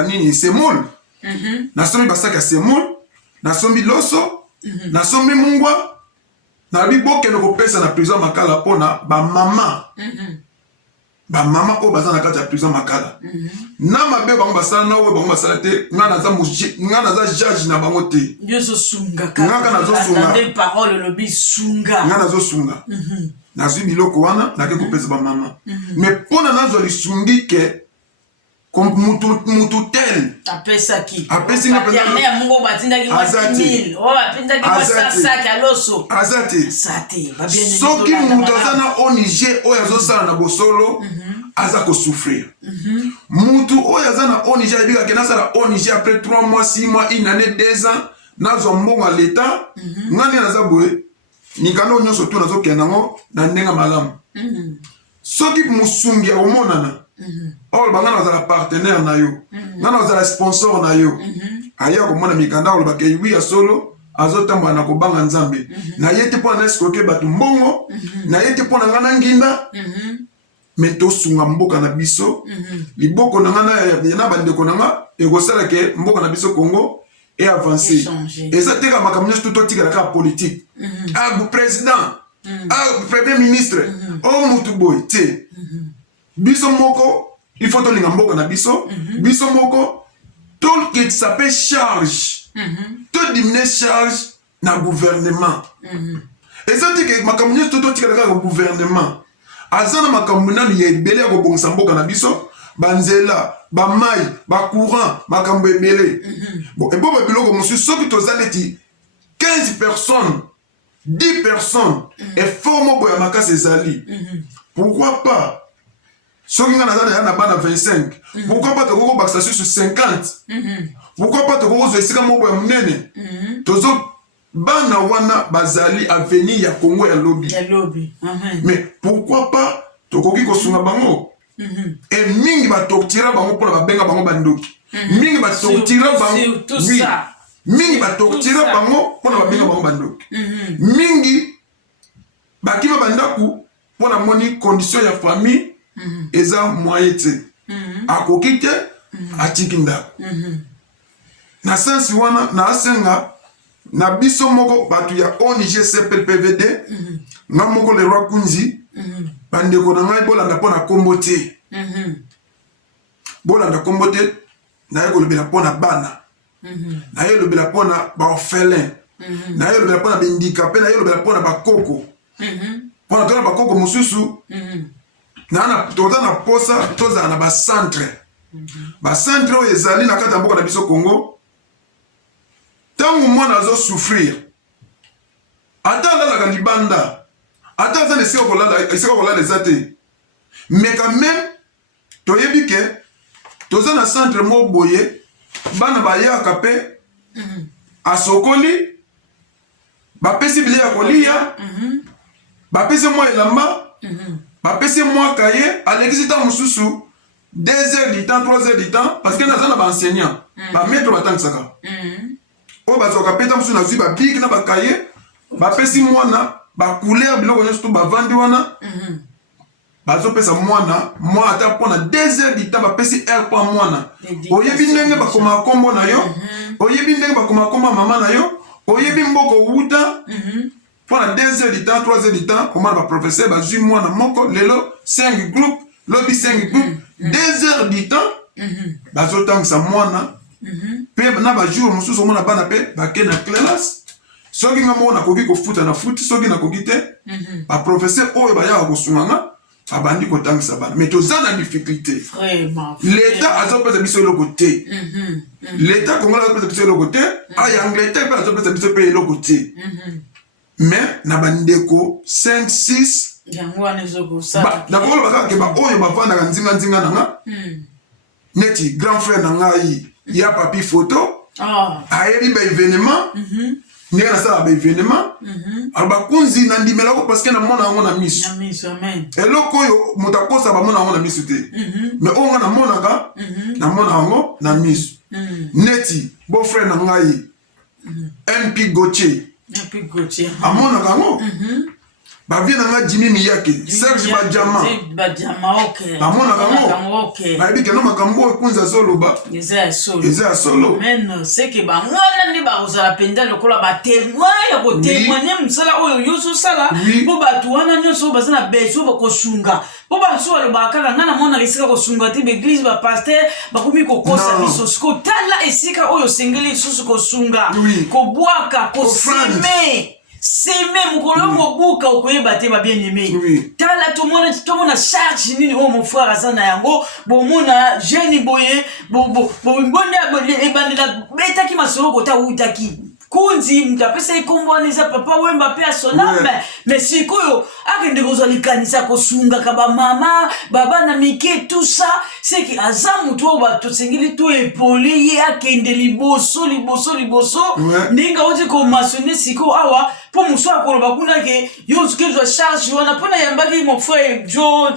nini semol na somi basaki ya semol na somi loso na somi mungwa na biboke no kopesa na prison makala pona ba mama o baza na kati ya prison makala na mabe bango basala na o bango basala te ngana za judge na bango te Yeso sunga ngaka na zo sunga des paroles le bisunga ngana zo sunga na zwi biloko wana na ke kopesa ba mama mais pona na zo lisungi ke comme mutu tel apesa ki apesi nga pesa ya mungu batinda ki 1000 o apinda ki 5 ya loso azati ba bien soki mutu aza na ONG oyo azosala na bosolo aza kosouffrir mutu oyo aza na ONG ayebikake nasala ONG après 3 mois 6 mois 1 année 2 ans nazwa mbongo ya leta ngani naza boye nikano nyonso tu nazokenda ngo na ndenga malamu soki musungi akomonana or banga nazala partenaire na yo nga nazala sponsor na yo aya komona mikanda olobaka wi ya solo azotambola na kobanga nzambe na ye te mpo na esikoke bato mbongo na ye te mpo na nga na nginda me tosunga mboka na biso liboko na nga na bandeko na nga ekosala ke mboka na biso Congo e avance eza teka makambo nyonso totikala kaka politique président premier ministre o mutu boye te biso moko il faut tolinga mboka na biso biso moko to que ça peut charge to diminuer charge na gouvernement et ça dit que makambo nyonso to tika kaka gouvernement azana makambo nani ya ebele ya kobongisa mboka na biso banzela bamai bacourant makambo ebele bon ebo biloko mosusu soki toza neti 15 personnes 10 personnes effort moko ya makasi ezali pourquoi pas soki nga naza na bana 25 pourquoi pas tokoko bakisa susu 50 pourquoi pas tokoko esika moko ya munene tozo bana wana bazali avenir ya Congo ya lobi mais pourquoi pas tokoki kosunga bango et mingi batokutira bango mpona babenga bango bandoki mingi batokutira bango oui mingi batokutira bango mpona babenga bango bandoki mingi bakima bandaku mpona moni condition ya famille eza moyen te akoki te atiki ndako na sensi wana na asenga na biso moko bato ya ONG CPPVD nga moko le roi kunzi bandeko na ngai bolanda mpona kombo te bolanda kombo te naye kolobela mpona bana naye lobela mpona baorphelin naye lobela mpona bandikape naye lobela mpona bakoko mpona tona bakoko mosusu toza na posa tozala na bacentre bacentre oyo ezali na kati ya mboka na biso Congo ntango mwana azosouffrir ata alalaka libanda ata aza na esika kolala eza te mais quand même toyebi ke toza na centre moko boye bana bayaka mpe asokoli bapesi bilei ya kolia bapesi mwa elamba bapesi mwa kaye alekisi ntango mosusu 2 heures du temps 3 heures du temps parce que naza na baenseignant bamaître batangisaka oyo bazwaka mpe ntango mosusu nazwi babiki na bakaye bapesi mwana bacouleur biloko nyonso to bavandi wana bazopesa mwana mwa ata mpona 2 heures du temps bapesi aire mpo mwana oyebi ndenge bakoma kombo na yo oyebi ndenge bakoma kombo mama na yo oyebi mboka owuta mpona 2 heures du temps 3 heures du temps omona baprofesseur bazwi mwana moko lelo 5 groupe lobi 5 groupe 2 heures du temps bazotangisa mwana pe na bajour mosusu omona bana pe bake na classe soki nga moko nakoki kofuta na futi soki nakoki te baprofesseur oyo bayaka kosunga nga abandi kotangisa bana mais toza na difficulté l'état azopesa biso eloko te l'état congolais azopesa biso eloko te aya angleterre mpe azopesa biso mpe eloko te mais na bandeko 5-6 nakoloba bakaka ke baoyo bavandaka nzinga na nga neti grand frère na ngai ya papi photo ayebi baévénement ndenge nasala baévénement alors bakunzi nandimelako parce que namona yango na miso eloko oyo moto akosa bamona yango na miso te mais oyo nga namona yango na miso neti beau-frère na ngai MP Gauthier amonaka yango bavie na nga Jimmy Miyake Serge Badiama amonaka yango bayebi keno makambo oyo kunzi azoloba eza ya solo men seke bangwana nde bakozala mpenza lokola batémoin ya kotémoigne mosala oyo nyonso osala mpo bato wana nyonso baza na besoin bakosunga mpo bamosusu balobaka kaka nga namonaka esika kosunga te baeglise bapaster bakomi kokosa biso sikotala esika oyo osengeli lisusu kosunga kobwaka koseme seme mokolo mobuka okoyeba te babien-aimé tala tomona charge nini oyo mofrère aza na yango bomona jeune boye bonde ebandela betaki masolo kota utaki kunzi mutu apesa ekombo wana eza papa wemba mpe asolambe mais sikoyo akende kozwa likanisa kosungaka bamama babana mike tout ça seki aza mutu oyo bato tosengeli to epole ye akende liboso ndenge oti komasone sikoyo awa mpo mosu akoloba kuna ke yo kezwa charge wana mpona yambaki mon frère jo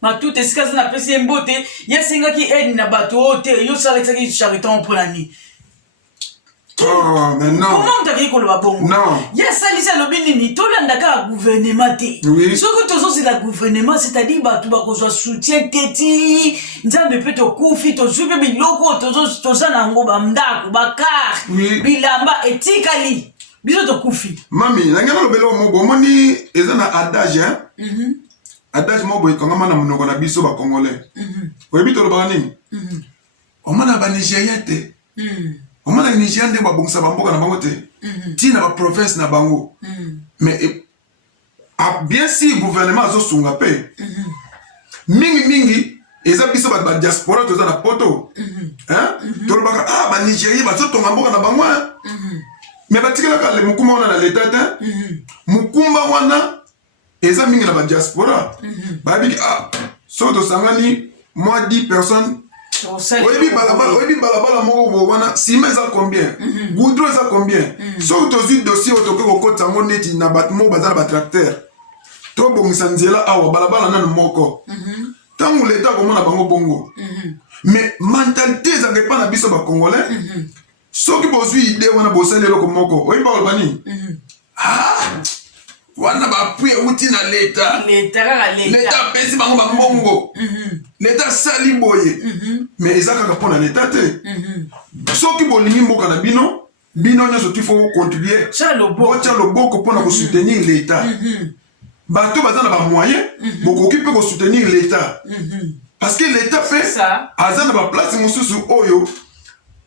matuta esika aza napesi ye mbote ye asengaki aide na bato oyo te yo salakisaki chariton mpona nini comment mutaki koloba bongo ye asalisi alobi nini tolandaka gouvernement te soki tozozela gouvernement c'est-à-dire bato bakozwa soutien te ti nzambe mpe tokufi tozwi mpe biloko toza na yango bandako bakar bilamba etikali biso tokufi mami nange nalobela moko omoni eza na adage adage moko ekangama na monoko na biso bacongolais oyebi tolobaka nini omona banigérien te omona nigérien nde babongisa bamboka na bango te ntina baprovince na bango mais bien si gouvernement azosunga mpe mingi eza biso bato badiaspora toza na poto tolobaka banigérien bazotonga mboka na bango mais batikelaka le mukuma wana na leta te mukumba wana eza mingi na badiaspora bayebiki soki tosangani moi 10 personnes oyebi balabala moko wana sima eza combien goudron eza combien soki tozwi dossier oyo tokoki kokotisa yango neti na bato moko baza na batracteur tobongisa nzela awa balabala nano moko ntango leta akomona bango bongo mais mentalité ezaka epa na biso bacongolais soki bozwi ide wana bosali eloko moko oyebi bakoloba nini wana bapui euti na leta apesi bango bambongo leta asali boye mais eza kaka mpo na leta te soki bolingi mboka na bino nyonso tifo contribuer botya loboko mpona kosoutenir leta bato baza na bamoyen bokoki mpe kosoutenir leta parce que leta mpe aza na baplace mosusu oyo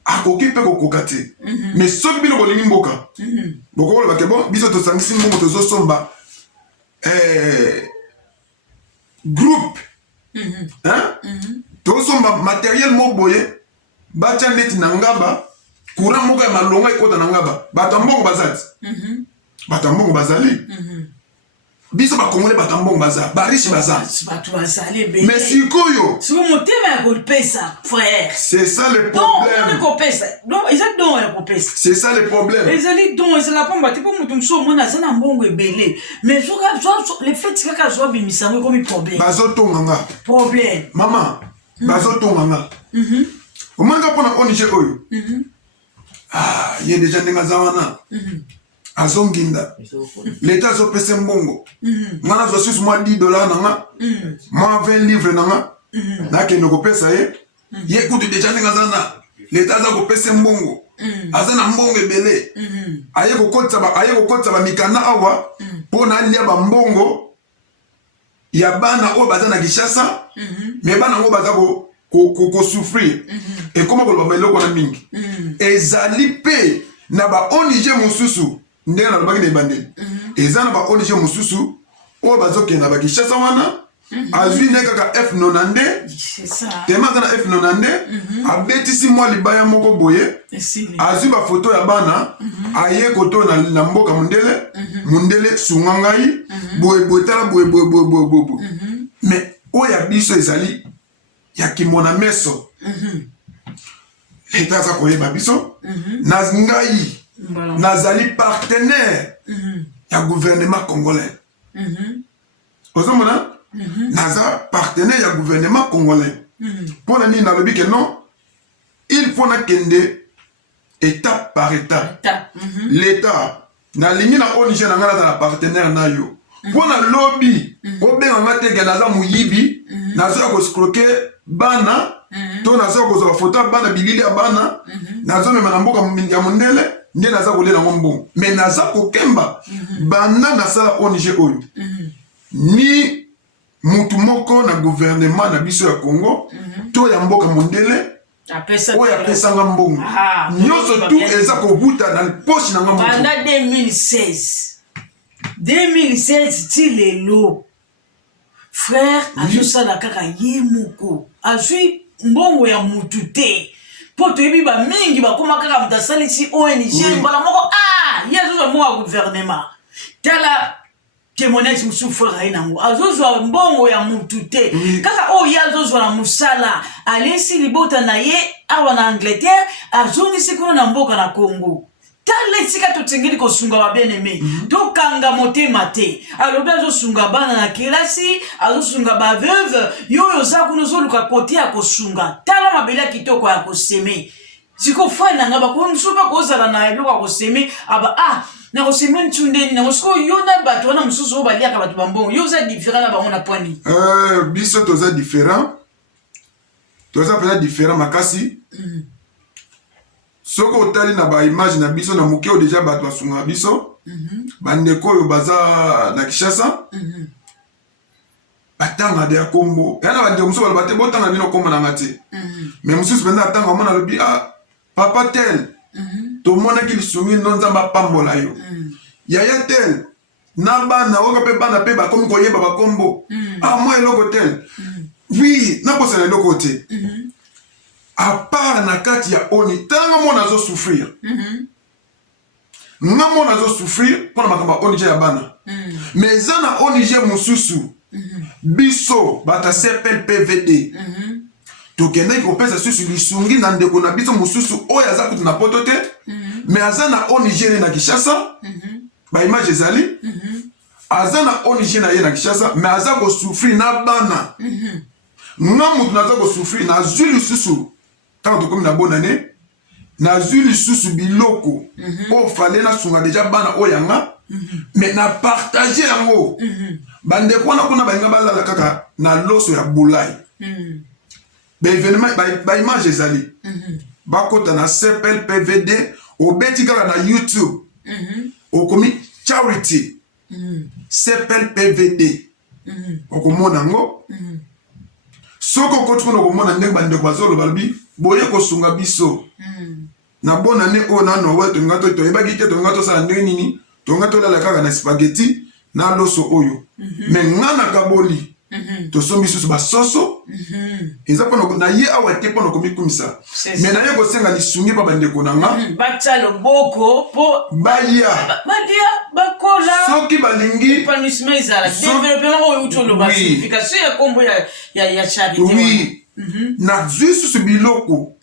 akoki mpe kokoka te mais soki bino bolingi mboka bokoloba ke bon biso tosangisi mbongo tozosomba groupe tozosomba matériel moko boye batya neti na ngaba courant moko ya malonga ekota na ngaba bato ya mbongo bazali bato ya mbongo bazali biso bakongole bato ya mbongo baza bariche baza mais sikoyo motema ya kopesa frère c'est ça le problème c'est ça le problème ezali don ezala pomba te mpo moto mosusu omona aza na mbongo ebele mais le fait kaka azwa abimisango ekomi problème bazotonga nga problème mama bazotonga nga omonaka mpona ONG oyo ye deja ndenge aza wana azonginda leta azopesa mbongo ngana azwa susu mwa $10 na nga mwa 20 livre na nga nakende kopesa ye kutu deja ndenge aza na leta aza kopesa mbongo aza na mbongo ebele aye kokotisa bamikanda awa mpo na alia bambongo ya bana oyo baza na Kinshasa mais bana ngo ko souffrir et comment ko ba eloko na mingi ezali pe na ba ONG mususu ndenge na lobaki na ebandeli eza na ba ONG mususu oyo bazokenda bakishasa wana azwi ne kaka F92 tema aza na F92 abetisi mwa libaya moko boye azwi bafoto ya bana aye koto na mboka mundele sunga ngai boye tala boye mais oyo ya biso ezali ya kimona meso leta aza koyeba biso na ngai nazali partenaire ya gouvernement congolais ozomona naza partenaire ya gouvernement congolais mpona nini nalobi ke non il faut nakende étape par étape l'état nalingi na ONG na ngai nazala partenaire na yo mpona lobi obenga nga teke naza moyibi nazoya koscroke bana to nazoya kozwa bafoto ya bana bilili ya bana nazomema na mboka ya mondele nde naza kolela ngo mbongo me naza kokemba banda nasala ONG oyo ni mutu moko na gouvernement na biso ya Congo to ya mboka mondele oyo apesanga mbongo nyonso tu eza kobuta na poche na nga moko banda 2016 ti lelo frère azosala kaka ye moko azwi mbongo ya mutu te po toyebi bamingi bakoma kaka mutu asalisi ONG mbala moko ye azozwa mbongo ya gouvernement tala témoignage mususu frère aye nango azozwa mbongo ya mutu te kaka oyo ye azozwa na mosala alesi libota na ye awa na Angleterre azongisi kuna na mboka na Congo tala esika totsengeli kosunga babieneme tokanga motema te alobi azosunga bana na kelasi azosunga baveuve yo oyo oza kuna ozoluka kote ya kosunga tala mabele ya kitoko ya koseme sikofai na nga bakomi mosusu bakozala na eloko ya koseme aba na koseme ntundeni na mosiko yo na bato wana mosusu oyo baliaka bato bambongo yo oza différent na bango na pwani biso toza différent mpenza différent makasi soki otali na baimage na biso na moke oyo deja bato basungaka biso bandeko oyo baza na Kinshasa batanga de ya kombo yana bandeko mosusu baloba te botanga bino kombo nanga te me mosusu mpenza atanga omona alobi papa tel tomonaki lisungi ndo nzambe apambola yo yaya tel na bana oyoka mpe bana mpe bakomi koyeba bakombo mwa eloko tel wi naposana eloko te à part na kati ya oni tanga mona azo souffrir nga mona azo souffrir pona makamba ONG ya bana mais eza na ONG mosusu biso bata CPLPVD tokendaki kopesa susu lisungi na ndeko na biso mosusu oyo aza kutu na poto te mais aza na ONG ne na Kinshasa baimage ezali aza na ONG na ye na Kinshasa mais aza kosouffrir na bana nga mutu naza kosouffrir nazwi lisusu tant tokomi na bonne année nazwi lisusu biloko oyo fale nasunga deja bana oyo yanga mais na partage yango bandeko wana kuna balinga balala kaka na loso ya bulai baimage ezali bakota na CPLPVD obeti kaka na YouTube okomi charity CPLPVD okomona ngo soko okoti kuna okomona ndenge bandeko bazoloba lobi boye kosunga biso na bonne année oyo nano oyo tolinga toyebaki te tolinga tosala ndenge nini tolinga tolala kaka na spaghetti na loso oyo me nga na kaboli tosombi susu basoso eza mpona na ye awa te mpona komikumisa me na ye kosenga lisungi mpa bandeko na nga batia loboko po baya bakola soki balingi épanouissement ezala développement oyo uti oloba signification ya kombo ya charité oui nazwi susu biloko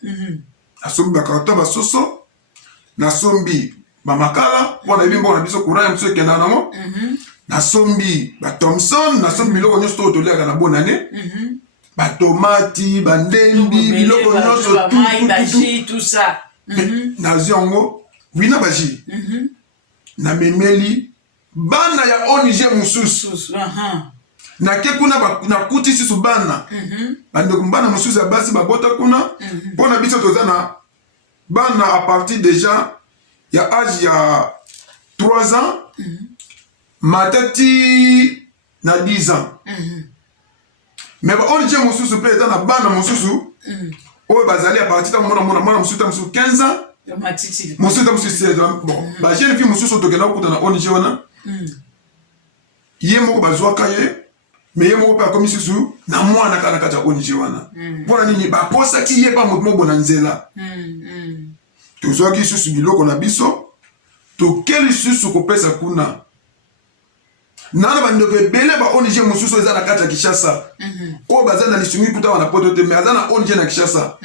nasombi bakarton basoso nasombi bamakala mpona yebi mboko na biso courant ya mosusu ekendaka nango nasombi bathomson nasombi biloko nyonso to toliaka na bonne année batomati bandembi biloko nyonso nazwi yango wina baji namemeli bana ya ONG mosusu nake kuna nakuti sisu bana bandeko bana mosusu ya basi babota kuna mpona biso toza na bana à partir déjà ya âge ya 3 ans matati na 10 ans mais ba ONG mosusu mpe eza na bana mosusu oyo bazali à partir de mwana musuta musu 15 ans musuta musu 16 ans bon ba jeune fille mususu tokena kuta na ONG wana ye moko bazwaka ye mais ye moko pe akomi susu na mwana kana kati ya ONG wana mpona nini baposaki ye pa moto moko na nzela tozwaki susu biloko na biso tokeli susu kopesa kuna nana bandeko ebele ba ONG mosusu eza na kati ya Kinshasa oyo baza na lisungi kuta wana poto te mais aza na ONG na Kinshasa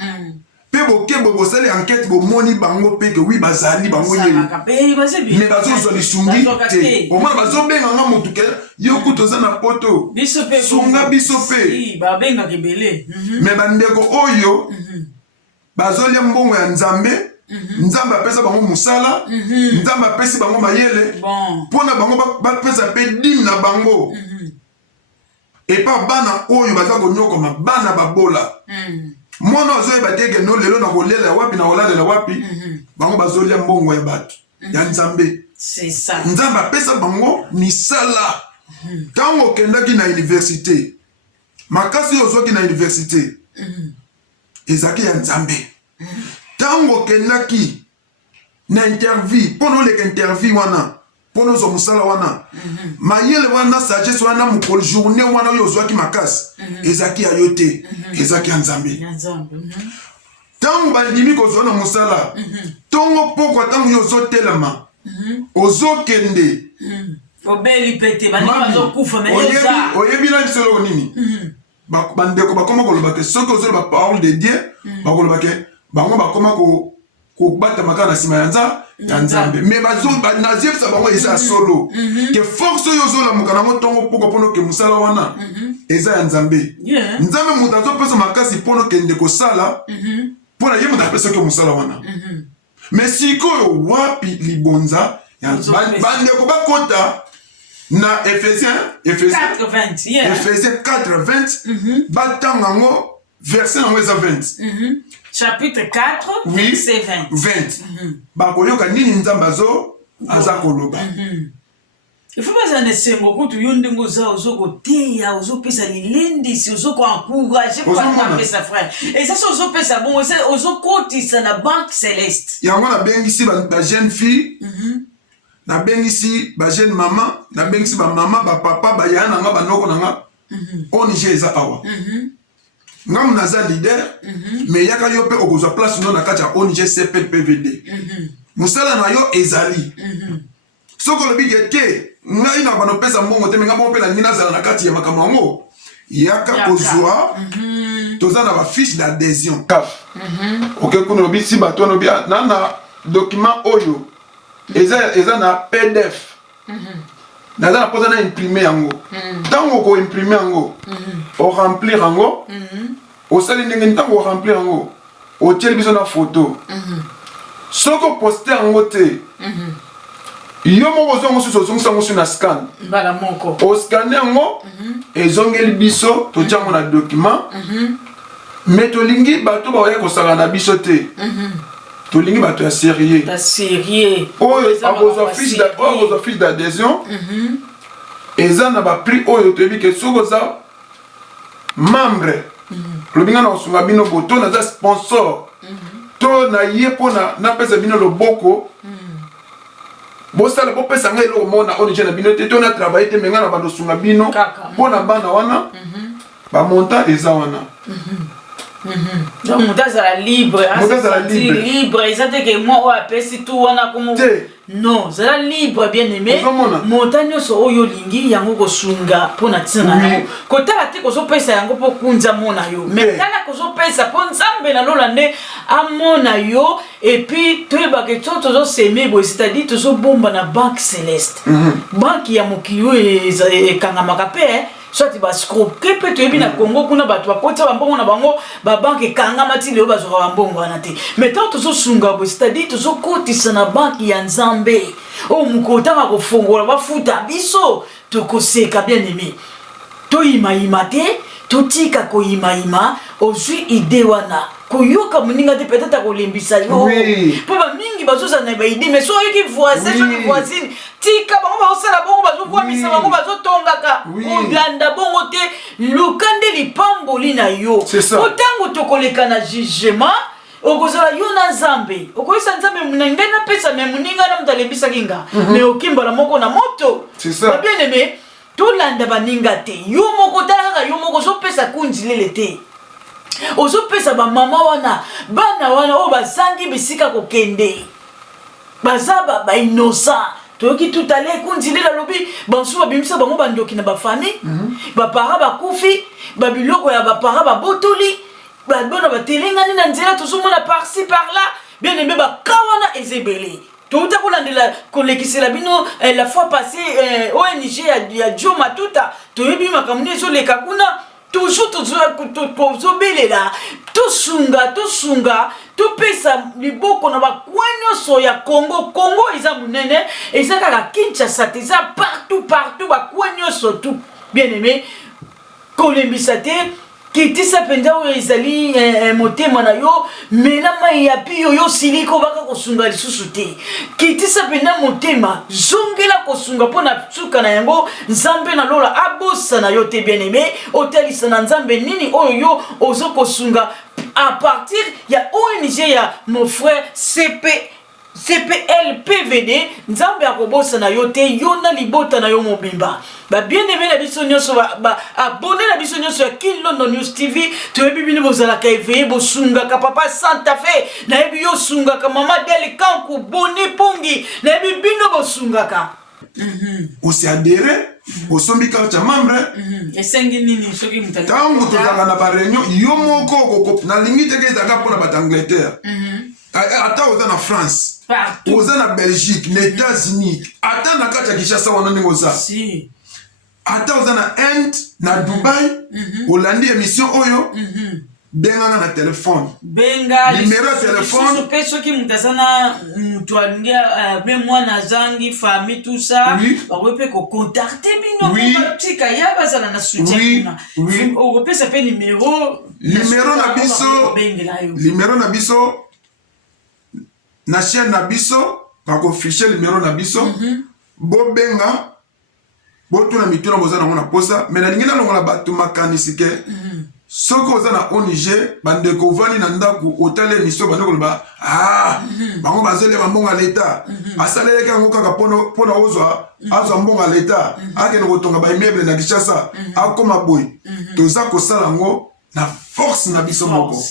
pe bokebo bosali enquête bomoni bango pe ke oui bazali bango ye mais bazozwa lisungi te omona bazobenga nga motu ke yo kuta oza na poto sunga biso pe mais bandeko oyo bazolia mbongo ya Nzambe Nzambe apesa bango musala Nzambe apesi bango mayele mpona bango bapesa pe dîme na bango epa bana oyo baza konyokoma bana babola mwana azoyeba te ke no lelo na kolela wapi na kolalela wapi bango bazolia mbongo ya bato ya Nzambe Nzambe apesa bango misala ntango okendaki na université makasi oyo ozwaki na université ezalaki ya Nzambe tango kendaki na interview pono oleka interview wana pono ozwa musala wana mayele wana sagesse wana mokolo journée wana oyo ozwaki makasi ezalaki ya yo te ezalaki ya Nzambe tango bandimi kozwa na musala tongo pokwa tango yo ozotelema ozokende oyebi na bisolo nini bandeko bakoma koloba ke soki ozoloba parole de Dieu bakoloba ke bango bakoma kobata makala na nsima ya Nzambe mais naziyebisa bango eza ya solo ke force oyo ozolamuka nango ntongo poko mpono ke mosala wana eza ya Nzambe Nzambe moto azopesa makasi mpono kende kosala mpona ye moto apesaki mosala wana mais sikoyo wapi libonza bandeko bakota na Ephésiens 4:20 batanga yango verset nango eza 20 chapitre 4 verset 20 bakoyoka nini Nzambe aza koloba il faut pas en esengo kutu yo ndenge ozokoteya ozopesa lilendisi ozokoencourage kopesa frère et ça ozopesa bon ozokotisa na banque céleste yango nabengisi bajeune fille nabengisi bajeune mama nabengisi bamama bapapa bayaya nanga banoko nanga ONG eza awa ngamu naza leader mais yaka yo pe okozwa place no na kati ya ONG CPPVD musala na yo ezali soko lobi ke ngai na banopesa mbongo te menga bongo pe la ngina zala na kati ya makambo yango yaka kozwa toza na ba fiche d'adhésion ok kuno lobi si bato no bia na document oyo eza na PDF naza na posa na imprimer yango ntango ko imprimer yango o remplir yango osali ndenge ntango o remplir yango otieli biso na photo soko poster yango te yo moko ozwa yango susu ozongisa yango su na scan oscane yango ezongeli biso totia yango na document mais tolingi bato baoya kosaka na biso te tolingi bato ya sérieux oyo akozwa fiche d'adhésion eza na baprix oyo toyebi ke soki oza membre lobi nga na kosunga bino bo to naza sponsor to na ye mpo napesa bino loboko bosala bopesa ngai eloko moko na ONG na bino te to na travaille te me nga na bandosunga bino mpo na bana wana bamontant eza wana donc moto azala libre eza te ke moi oyo apesi tu wana komo non zala libre bien aimé monta nyonso oyo olingi yango kosunga mpo na ntina na yo kotala te kozopesa yango mpo kunza mona yo mais tala kozopesa mpo Nzambe na lola nde amona yo epuis toyebaka to tozoseme boye c'est-à-dire tozobomba na banque céleste banque ya mokili oyo ekangamaka mpe soit bascroquer pe toyebi na Congo kuna bato bakotisa bambongo na bango babanke ekangama ti lelo bazwaka bambongo wana te mais tant tozosunga boye c'est-à-dire tozokotisa na banke ya Nzambe oyo mokolo otanga kofongola bafuta biso tokoseka bien aimé toyimayima te totika koyimayima ozwi ide wana koyoka moninga te peut-être akolembisa yo mpo bamingi bazozala na baide mais so oyoki voisin soki voisine tika bango bazosala bongo bazokwamisa bango bazotongaka kolanda bongo te luka nde lipamboli na yo otango tokoleka na jugement okozala yo na nzambe okoyisa nzambe na ngai napesa me moninga na moto alembisaki nga me okimbala moko na moto babien aime tolanda baninga te yo moko tala kaka yo moko ozopesa kunzilele te ozopesa bamama wana bana wana oyo bazangi bisika kokende baza bainosa toyoki tutale kunzilele alobi bansu babimisa bango bandoki na bafamille bapara bakufi babiloko ya bapara babotoli babona batelengani na nzela tozomona par-ci par-là bien aimé bakawana ezebele touta kolandela kolekisela bino la fois passée ONG ya Joe Matuta toyebi makambo nde ezoleka kuna toujours tozobelela tosunga topesa liboko na bakwa nyonso ya Congo eza monene eza kaka Kinshasa te eza partout bakwa nyonso tout bien aimé kolembisa te kitisa penza oyo ezali motema na yo mela mai ya piyo yo siliko baka kosunga lisusu te kitisa penza motema zongela kosunga mpona suka na yango nzambe na lola abosa na yo te bien aimé otalisa na nzambe nini oyo yo ozo kosunga à partir ya ONG ya mon frère CPL PVD nzambe akobosa na yo te yo na libota na yo mobimba ba bien aimé na biso nyonso ba abonné na biso nyonso ya King London News TV toyebi bino bozala ka éveillé bosunga ka papa Santa Fe na yebi yo sunga ka mama Del Kanku Boni Pongi na yebi bino bosunga ka osi adhéré osombi carte ya membre esengi nini soki mutali tango tozala na ba réunion yo moko na lingi te ke ezaka mpona ba Angleterre ata oza na France oza na Belgique na États-Unis ata na kati ya Kinshasa wana ndenge oza ata oza na Inde na Dubai olandi émission oyo benganga na telefone benga numéro ya telefone pe soki mutu aza na mutu alingi be mwana zangi famille tout ça bakoki mpe kocontacte bino tika ya bazala na soutien kuna okopesa mpe numéro na biso na chaîne na biso bakofiche numéro na biso bobenga botuna mituna boza nango na posa me nalingi nalongola bato makanisi ke soki oza na ONG bandeko ovandi na ndako otala émission bande koloba bango bazoleba mbongo ya leta asalelaki yango kaka mpona azwa mbongo ya leta akende kotonga baimmeuble na Kinshasa akoma boye toza kosala yango na force na biso moko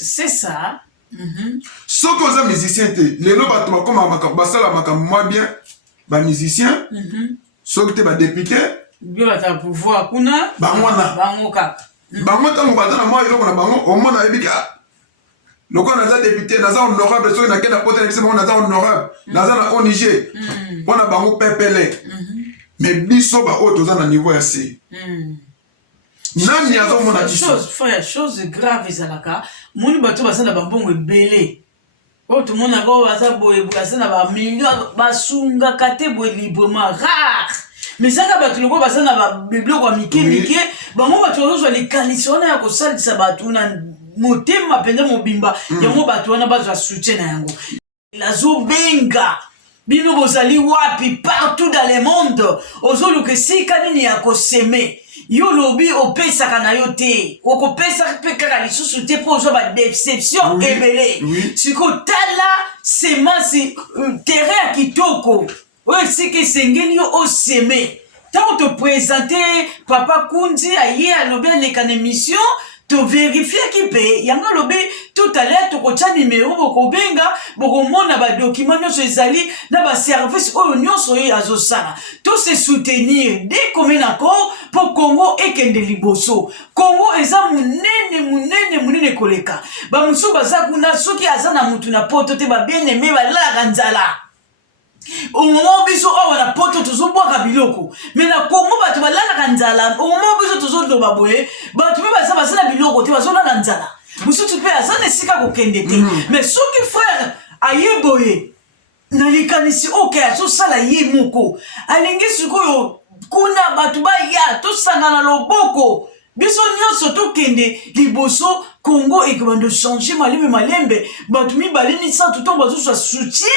soki oza musicien te lelo bato bakoma basala makambo mwa bien bamusicien soki te badepute bango ntango baza na mwa eloko na bango omona ayebiki lokola naza député naza honorable soki nakenda poto na biso bango naza honorable naza na ONG mpona bango pepele mais biso baoyo toza na niveau ya se nani azomona biso chose grave ezalaka moni bato baza na bambongo ebele oyo tomonaka oyo baza boye baza na bamillion basungaka te boye librement rare mais saka bato loko baza na biloko ya mike bango bato bazozwa likanisi wana ya kosalisa bato na motema mpenza mobimba yango bato wana bazwa soutien na yango azobenga bino bozali wapi partout dans le monde ozoluka esika nini ya koseme yo lobi opesaka na yo te okopesa mpe kaka lisusu te mpo ozwa badeception ebele sikotala semence terrain ya kitoko oyo esika esengeli yo oseme ntango topresente papa Kunzi aye alobi aleka na émission toverifiaki mpe yango alobi tout à l'heure tokotya nimero bokobenga bokomona badokima nyonso ezali na baservice oyo nyonso oyo azosala tose soutenir dès commune accord mpo Congo ekende liboso Congo eza munene koleka bamosusu baza kuna soki aza na mutu na poto te babien aime balalaka nzala omomo biso awa na poto tozobwaka biloko me na Congo bato balalaka nzala omomo biso tozoloba boye bato mpe baza na biloko te bazolala nzala mosusu mpe aza na esika kokende te me soki frère aye boye na likanisi oke azosala ye moko alingi sikoyo kuna bato baya tosanga na loboko biso nyonso tokende liboso Congo ekobando changer malembe bato mibale misatu ntongo bazoswa soutien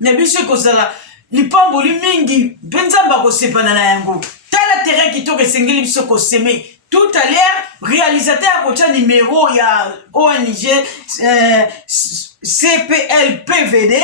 na biso ekozala lipamboli mingi benzamba ko sepana na yango tala terrain kitoko esengeli biso ko seme. Tout à l'heure, réalisateur a un numéro, il y a ONG CPLPVD,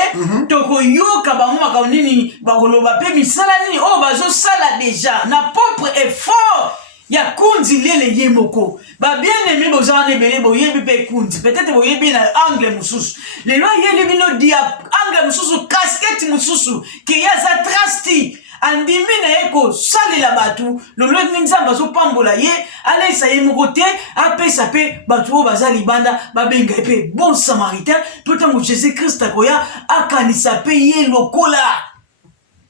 toko yoka bango makanini bakoloba pe misala nini o bazo sala déjà na propre effort ya kundi lele yemoko ba bien aimé bozane belé boyebi pe kundi peut-être boyebi na angle mususu le loi yeli bino dia angle mususu casquette mususu ki ya za trasti andimi na eko sale la batu lolo nzamba zo pambola ye ala isaye mokote apesa pe batu o bazali banda babenga pe bon samaritain peut-être Jésus Christ akoya akanisa pe ye lokola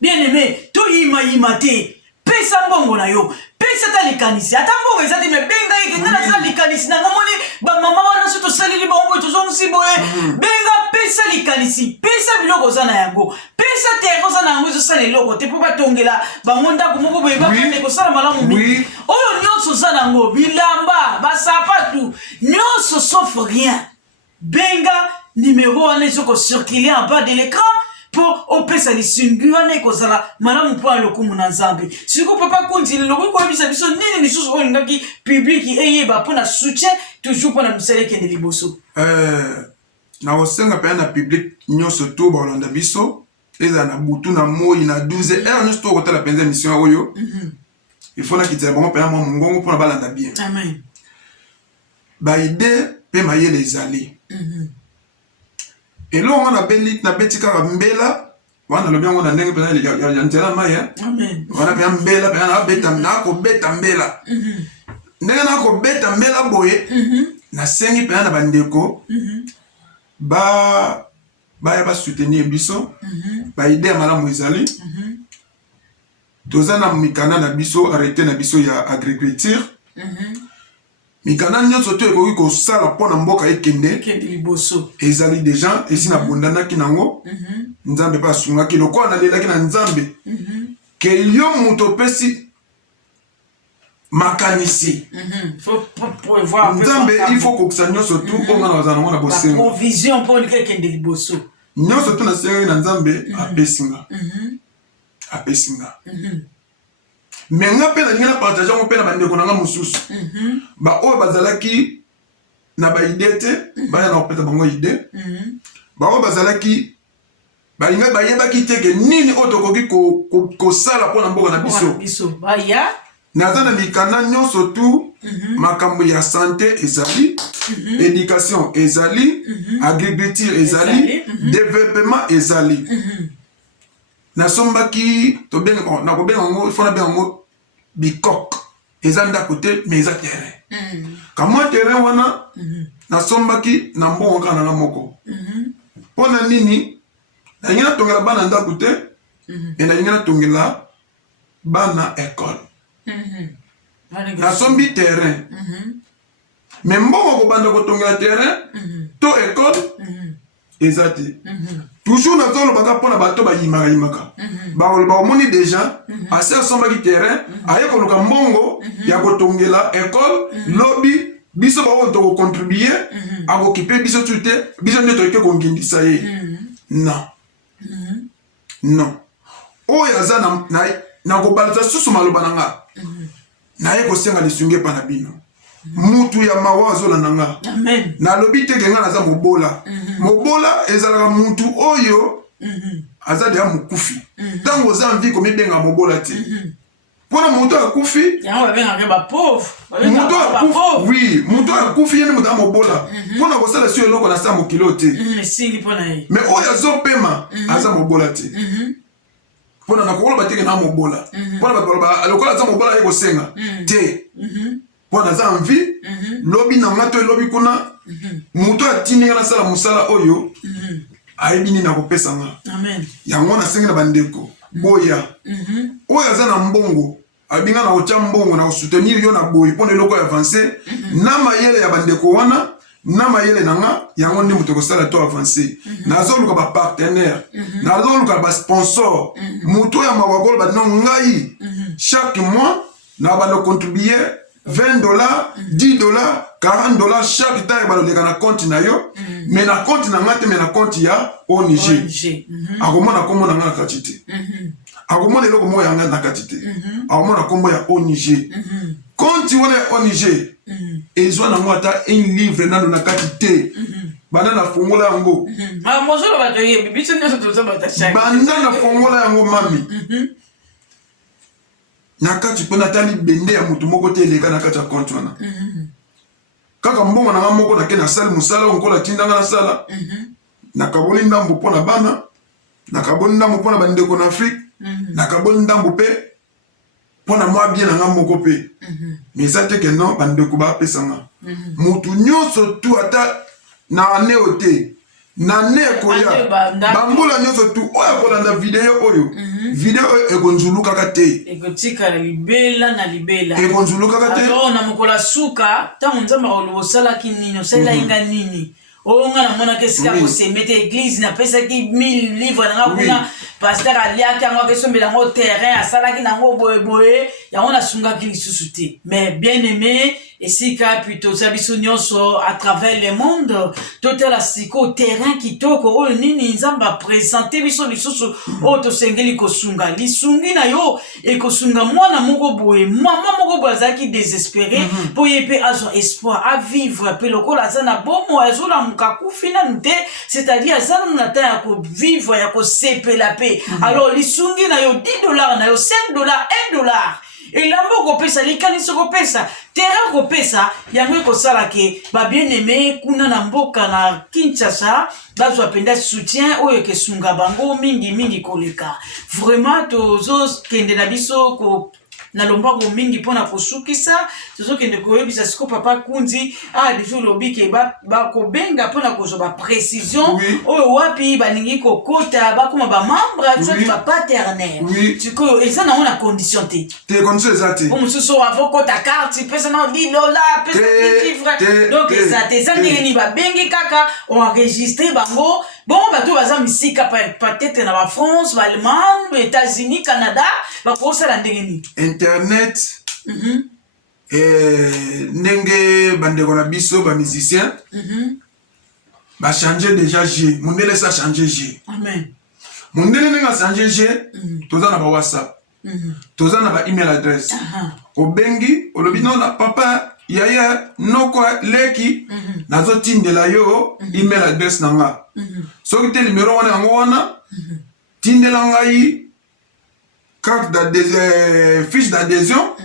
bien aimé to yima te pesa mbongo na yo pesa ta likanisi ata mbongo ezali me benga ye ngana za likanisi na ngomoni ba mama wana soto salili ba ombo tozo musiboye benga pesa likanisi pesa biloko za na yango pesa terre za na yango zo sala eloko te po batongela bangonda ko moko boye ba kende ko sala malamu mingi oyo nyonso za na yango bilamba basapatu nyonso sauf rien benga numéro wana ezoko circuler en bas de l'écran pour opesa lisungi wana ekozala malamu mpo alokumu na nzambe siko papa kundi loko koyebisa biso nini lisusu oyo olingaki public eyeba mpo na soutien toujours mpo na misala ekende liboso na kosenga mpenza na public nyonso to baolanda biso ezala na butu na moi na 12 heure nyonso to okotala mpenza émission oyo ifo nakitela bango mpenza mwa mongongo mpona balanda bien amen baide mpe mayele ezali elongo wana nabeti kaka mbela wana lobi yango na ndenge mpenza ya nzela mai wana mpenza mbela mpenza nakobeta mbela ndenge nakobeta mbela boye nasengi mpenza na bandeko baya basoutenir biso baide ya malamu ezali toza na mikanda na biso arrêté na biso ya agriculture mikanda nyonso to ekoki kosala mpo na mboka ekende liboso ezali deja esi nabondanaki nango nzambe mpe asungaki lokola nalelaki na nzambe ke yo moto opesi makanisi nzambe il faut kokisa nyonso tu onga na bazala nango na bosengo nyonso tu nasengaki na nzambe apesinga me nga mpe nalingi na partage yango mpe na bandeko na nga mosusu baoyo bazalaki na baide te baya na kopesa bango ide baoyo bazalaki balingai bayebaki teke nini oyo tokoki kosala mpo na mboka na biso naza na mikanda nyonso tu makambo ya sante ezali éducation ezali agriculture ezali développement ezali nasombaki nakobenga yango ifo nabenga yango bikok eza ndako te mais eza terrain kamwa terrain wana nasombaki na mbongo kaka nanga moko mpo na nini nalingi natongela bana ndako te e nalingi natongela bana école nasombi terrain mais mbongo kobanda kotongela terrain to école eza te toujours nazolobaka mpona bato bayimaka baomoni deja ase asombaki terrain aye koluka mbongo ya kotongela école lobi biso baoyo tokocontribue akokipe biso tu te biso nde toyeke kongindisa ye non oyo aza na kobalisa susu maloba na nga naye kosenga lisungi epa na bino mutu ya mawa azolanda nga nalobi teke nga naza mobola mobola ezalaka mutu oyo aza deya mokufi ntango oza mvi komibenga mobola te mpona moto akufi moto akufi yene moto ya mobola mpona kosala si eloko na sa mokilo te me oyo azopema aza mobola te mpona nakokoloba teke na mobola mpona bato baloba lokola aza mobola ye kosenga te mpona aza mvi lobi na nga to elobi kuna moto atindi nga nasala mosala oyo ayebi nini nakopesa nga yango nasengi na bandeko boya oyo aza na mbongo abinga na kotya mbongo na kosoutenir yo na boyi mpona eloko avance na mayele ya bandeko wana na mayele na nga yango nde moto kosala to avance nazoluka bapartenaire nazoluka basponsor moto ya mawakolo badino ngai chaque mois na bando contribuer $20, $10, $40 chaque temps baloleka na compte na yo, mais na compte na ngate mais na compte ya ONG. Akomona kombo na ngana katite. Akomona eloko mo ya ngana na katite. Akomona kombo ya ONG. Compte wana ya ONG. Ezwa na ngata un livre na na katite. Bana na fongola yango. Mozolo bato ye biso nyoso tozo bata chaque. Bana na fongola yango mami. Nakati pona tali bende ya mutu moko te eleka na kati ya compte wana. Kaka mbongo na moko na ke na sala musala onkola tindanga na sala. Nakaboli ndambo pona bana, nakaboli ndambo pona bandeko na Afrique, nakaboli ndambo pe pona mwa bien na moko pe. Mais ça te que non bandeko ba pesa nga. Mutu nyonso tu ata na neote na nekoya bambola nyonso tu oya kolanda video oyo. Video ekonzuluka kate. Ekotika libela na libela. Ekonzuluka kate. Alors na mokola suka tango nzamba olosala kinini osala inga nini. Onga na mona kesika ko se mette église na pesa ki 1000 livres na kuna pasteur aliaki ngo ke sombela ngo terrain asala ki na ngo boye ya ona sunga ki lisusu te. Mais bien aimé et si ka plutôt sabiso nyonso à travers le monde total la siko terrain kitoko o nini nzamba présenter biso lisusu o to sengeli ko sunga lisungi na yo e ko sunga mwana moko boye mama moko bazaki désespéré pour yepe azo espoir à vivre pe lokola sana bomo azola mukakufina nte c'est-à-dire ça nous attend à vivre ya ko sepe la paix alors lisungi na yo $10 na yo $5 $1 et lambo ko pesa likani soko pesa terrain ko pesa yango ko sala ke ba bien aimé kuna na mboka na Kinshasa bazwa penda soutien oyo ke sunga bango mingi koleka vraiment tozo kende na biso ko na lombango mingi pona kosukisa tozo kende koyebisa siko papa Kundi déjà lobi ke ba ko benga pona kozo ba précision oyo wapi baningi ko kota ba kuma ba membre tu ba paternel tiko eza na ona condition te condition ezate o mususu avoko ta carte pesa na $10 pesa livre donc ezate zandi ni ba bengi kaka on enregistrer bango bon bato baza misika peut-être na ba France ba Allemagne États-Unis Canada ba ko sala ndengeni internet nenge bandeko na biso ba musicien ba changer déjà G mondele ça changer G amen mondele nenga changer G toza na ba WhatsApp toza na ba email adresse obengi olobi non na papa yaya noko leki nazo tindela yo email adresse nanga soki te numéro wana yango wana tindela ngai carte d'adhésion, fiche d'adhésion,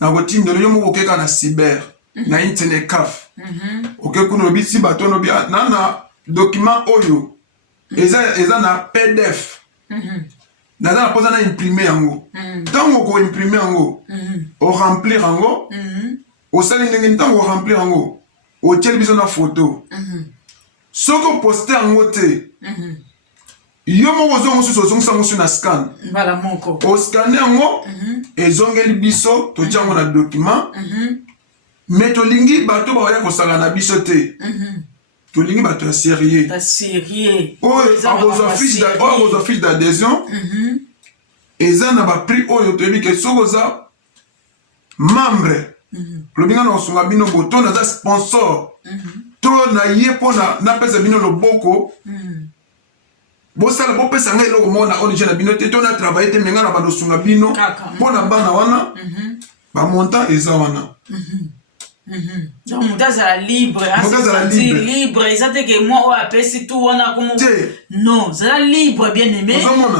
na botim de l'homme au keka na cyber, na internet caf. Ok, kuno bi si bato no bi na document oyo. Eza na PDF. Na posa na imprimer yango. Tango ko imprimer yango, o remplir yango, o sali ndenge tango remplir yango, o tiel biso na photo. Soko poster yango te. Yo moko zongo susu na scan. Bala moko. O scanner yango ezongeli biso to tiango na document. Mais to lingi bato ba ya ko sala na biso te. To lingi bato sérieux. Ta sérieux. O aux fiche d'adhésion. Eza na ba prix oyo to bi ke sokoza membre. Lobinga na songa bino boto na za sponsor. To na ye pona na pesa bino loboko. Bosala bopesa ngai eloko mona ONG na bino te tona travailler te menga na bando sunga bino pona bana wana ba montant eza wana donc mutazala libre libre ezate ke moi o apesi tout wana comme non zala libre bien aimé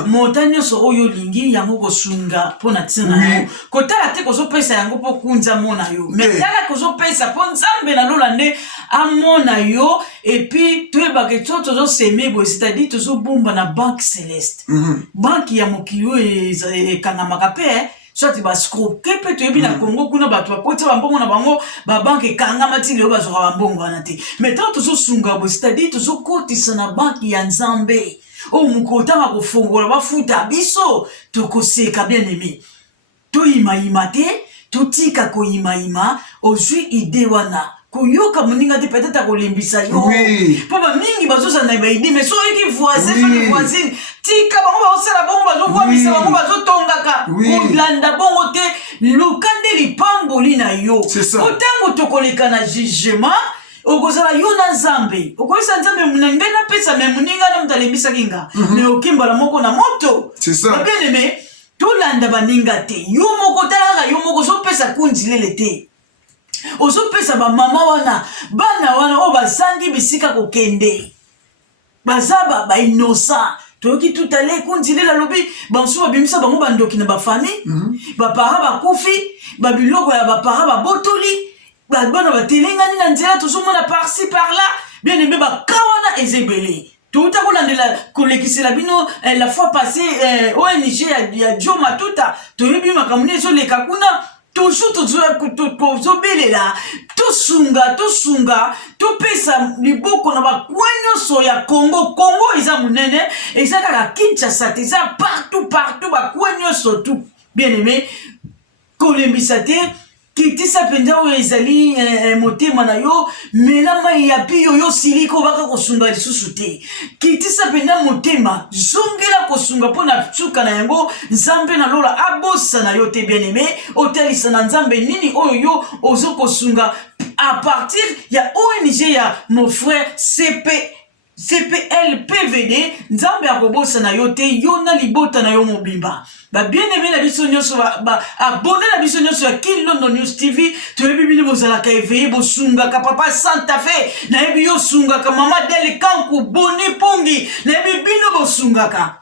montagne so oyo lingi yango kosunga pona tsina kotala te kozo pesa yango po kunza mona yo mais tala kozo pesa po nzambe na lolande amona yo et puis tu ba ke tozo semebo c'est-à-dire tozo bomba na banque céleste banque ya mokilo e kangamaka pe soit ba scroquer peut être na Congo kuna bato bakoti bambongo na bango ba banque kangama ti leo bazo ba mbongo wana te mais tant tozo sunga bo c'est-à-dire tozo kotisa na banque ya Nzambe o mukota ba kofongola ba futa biso to koseka bien aimé to ima te to tika ko ima ozui ide wana koyoka moninga te peut-être kolimbisa yo papa mingi bazosa na baidi mais so eki voisine tika bango ba osala bango bazo vomisa bango bazo tongaka kolanda bongo te lokande lipamboli na yo otango tokoleka na jugement okozala yo na nzambe okoyesa nzambe munenge na pesa me muninga na mtalembisaki nga me okimbala moko na moto babieneme tolanda baninga te yo moko talaka yo moko ozopesa kunzilele te ozopesa bamama wana bana wana oyo bazangi bisika kokende bazaba bainosa toyoki tutale kunzilela lobi bansu babimisa bango bandoki na bafami bapara bakufi babiloko ya bapara babotoli bana batelengani na nzela tozomona par-ci par-là bien aimé bakawana ezebele touta kolandela kolekisela bino la fois passée ONG ya Joe Matuta toyebi makambo ezoleka kuna toujours tozobelela tosunga topesa liboko na bakwa nyonso ya Congo eza munene eza kaka Kinshasa te eza partout bakwa nyonso tout bien aimé kolembisa te kitisa penza oyo ezali motema na yo mela mai ya piyo yo siliko baka kosunga lisusu te kitisa penza motema zongela kosunga mpona tsuka na yango nzambe na lola abosa na yo te bien aimé otalisa na nzambe nini oyo yo ozo kosunga à partir ya ONG ya mon frère CPL PVD nzambe akobosa na yo te yo na libota na yo mobimba bien aimé na biso nyonso abonné na biso nyonso ya King London News TV toyebi bino bozalaka éveillé bosungaka papa Santa Fe nayebi yo sungaka mama Dele Kanku Boni Pongi nayebi bino bosungaka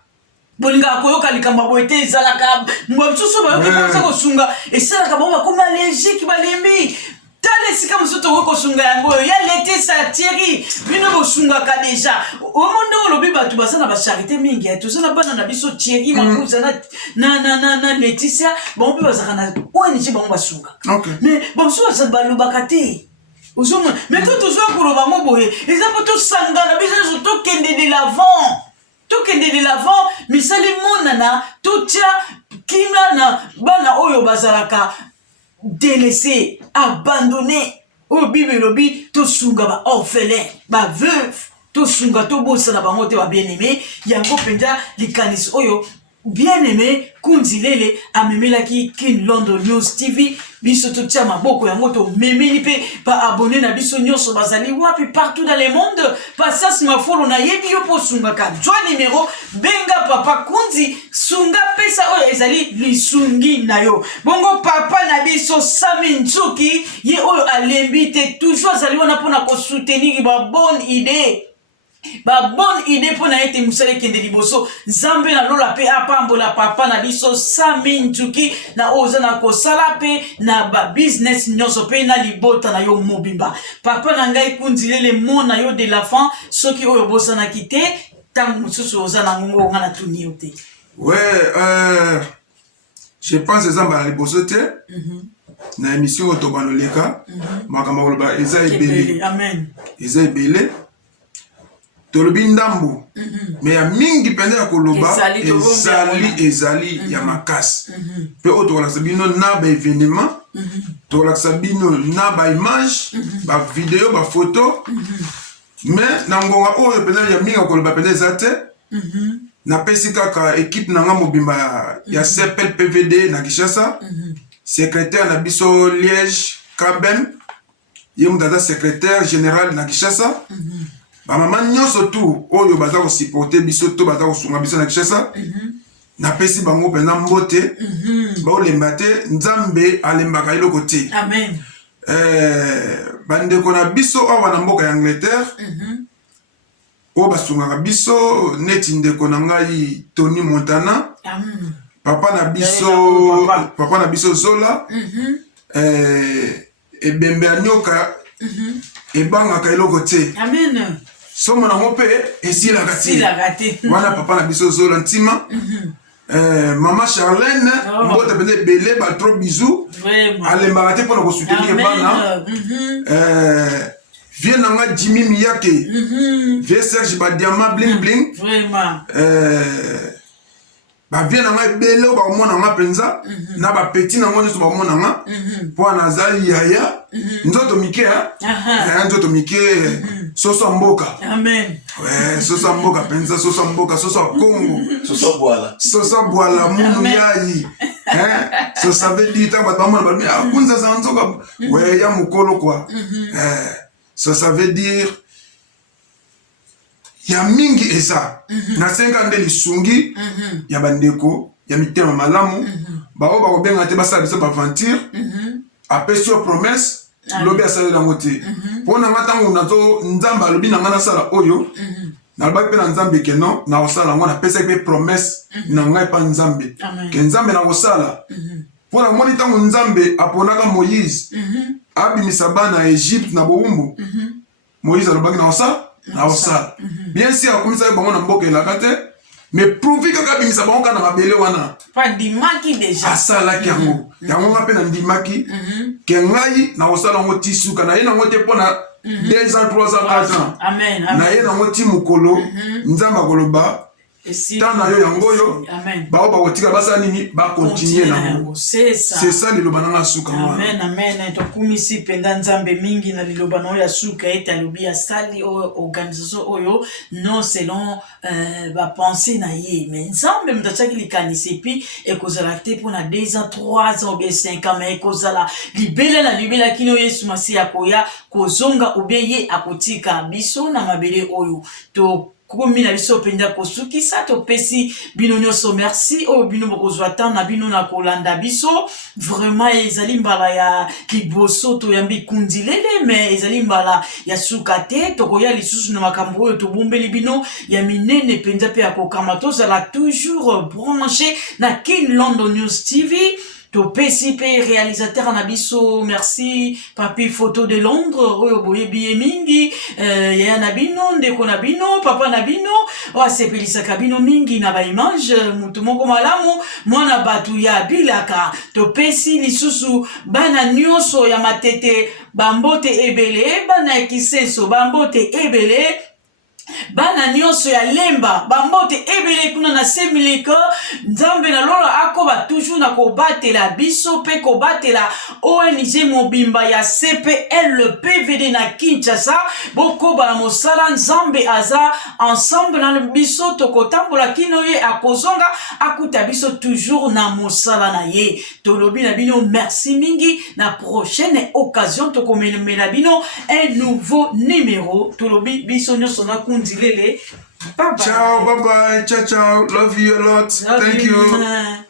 bolingaka koyoka likambo boye te ezalaka mosusu bayoki komisa kosunga esalaka bango bakoma allergique balembi tala esika mosusu tokoki kosunga yango oyo ya Letesa Thierry bino bosungaka deja omonde olobi bato baza na bacharité mingi toza na bana na biso Thierry makuza na Letisia bango mpe bazalaka na ONG bango basungaka mais bamosusu baza balobaka te ozomona mais to tozwa koloba ngo boye eza mpo tosangana biso nyonso tokende de l'avant misali monana totia kima na bana oyo bazalaka délaissé, abandonné. Au Bible lobi to sunga ba orphelin, ba veuve, to sunga to bossa na bangote ba bien-aimé, yango penza likanis oyo bien-aimé kunzilele amemelaki King London News TV biso to tia maboko yango to memeli pe pa abonné na biso nyonso bazali wapi partout dans le monde passas ma follow na yebi yo po sunga ka joa numéro benga papa kunzi sunga pesa oyo ezali lisungi na yo bongo papa na biso Sami Nzuki ye oyo alembi te toujours azali wana pona ko soutenir ba bonne idée pona ete musale kende liboso nzambe na lola pe apambola papa na biso Sami Nzuki na oza na kosala pe na ba business nyonso pe na libota na yo mobimba papa na ngai kunzilele mona yo de la fin soki oyo bosana kite tangu mususu oza na ngongo ngana tuni yote je pense ezamba na liboso te na émission otobanoleka makambo koloba eza ebele amen eza ebele tolobi ndambu mais ya mingi pende ya koloba ezali ya makasi pe oyo tokolakisa bino na ba événement tokolakisa bino na ba image ba video ba photo mais na ngonga oyo pende ya mingi ya koloba pende eza te napesi kaka équipe nanga mobimba ya CPL PVD na Kinshasa secrétaire na biso Liège Kabem ye mutu aza secrétaire général na Kinshasa ba mama nyonso tu oyo baza ko supporter biso to baza ko sunga biso na Kinshasa na pesi bango pena mbote ba olemba te nzambe alembaka eloko te amen bandeko na biso awa na mboka ya Angleterre o basungaka biso neti ndeko na ngai Tony Montana papa na biso Zola ebembe anyoka ebangaka eloko te amen somo nango mpe esilaka te wana papa na biso Zola ntima mama Charlène mbota pende ebele batro bisou alembaka te mpona kosoutenir bana vie nanga Jimmy Miyake vie Serge Badiama bling bling bavie nanga ebele oyo bakomona nga mpenza na bapeti nango nyonso bakomona nga mpo nazali yaya nzoto mike nzoto mike soso mboka soso mboka mpenza soso mboka soso ya Kongo soso bwala munu yayi Ça veut dire kunza za nzoka ouais ya mukolo quoi. Ça veut dire ya mingi eza na senga nde lisungi ya bandeko ya mitema malamu bao ba obenga te basala biso baventure apesi yo promesse lobi asala yango te mpona nga ntango nazo nzambe alobi na nga nasala oyo nalobaki mpe na nzambe ke non nakosala yango napesaki mpe promesse na ngai mpa nzambe ke nzambe nakosala mpona moni ntango nzambe aponaka moïse abimisa bana ya Egypte na bowumbu moïse alobaki nakosala bien sûr akomisaki bango na mboka elaka te mais prouvi kaka abimisa bango kaka na mabele wana asalaki yango yango nga mpe na ndimaki ke ngai nakosala yango ti suka na ye nango te mpona 2 ans 3 ans 4 ans na ye nango ti mokolo nzambe akoloba tant na yo yango oyo bao bakotika basala nini bakontinue nango c'est ça liloba nanga suka amen tokumisi mpenza nzambe mingi na liloba na oyo ya suka ete alobi asali oyo organisation oyo non selon bapense na ye mais nzambe moto atiaki likanisi epuis ekozala te mpona 2 ans 3 ans obie 5 ans mais ekozala libele na libele akini oyo yesu masi akoya kozonga obie ye akotika biso na mabele oyo to komi na biso penza kosukisa topesi bino nyonso merci oyo bino bokozwa temps na bino na kolanda biso vraiment ezali mbala ya liboso toyambi kundilele mais ezali mbala ya suka te tokoya lisusu na makambo oyo tobombeli bino ya minene penza pe ya kokama tozala toujours branché na King London News TV. Topesi pe réalisateur na biso merci papi photo de Londres oyo boye biye mingi ya na bino ndeko na bino papa na bino asepelisaka bino mingi na ba image mutu moko malamu mwana batu ya bilaka topesi lisusu bana nyonso ya matete bambote ebele bana ya kisenso bambote ebele bana nyonso ya lemba bambote ebele kuna na semileko nzambe na lola akoba toujours na kobatela biso pe kobatela ONG mobimba ya CPL le PVD na Kinshasa bokoba na mosala nzambe aza ensemble na biso tokotambola kino ye akozonga akuta biso toujours na mosala na ye tolobi na bino merci mingi na prochaine occasion tokomemela bino un nouveau numéro tolobi biso nyonso na Bye bye. Ciao, bye bye. Ciao, ciao. Love you a lot. Thank you.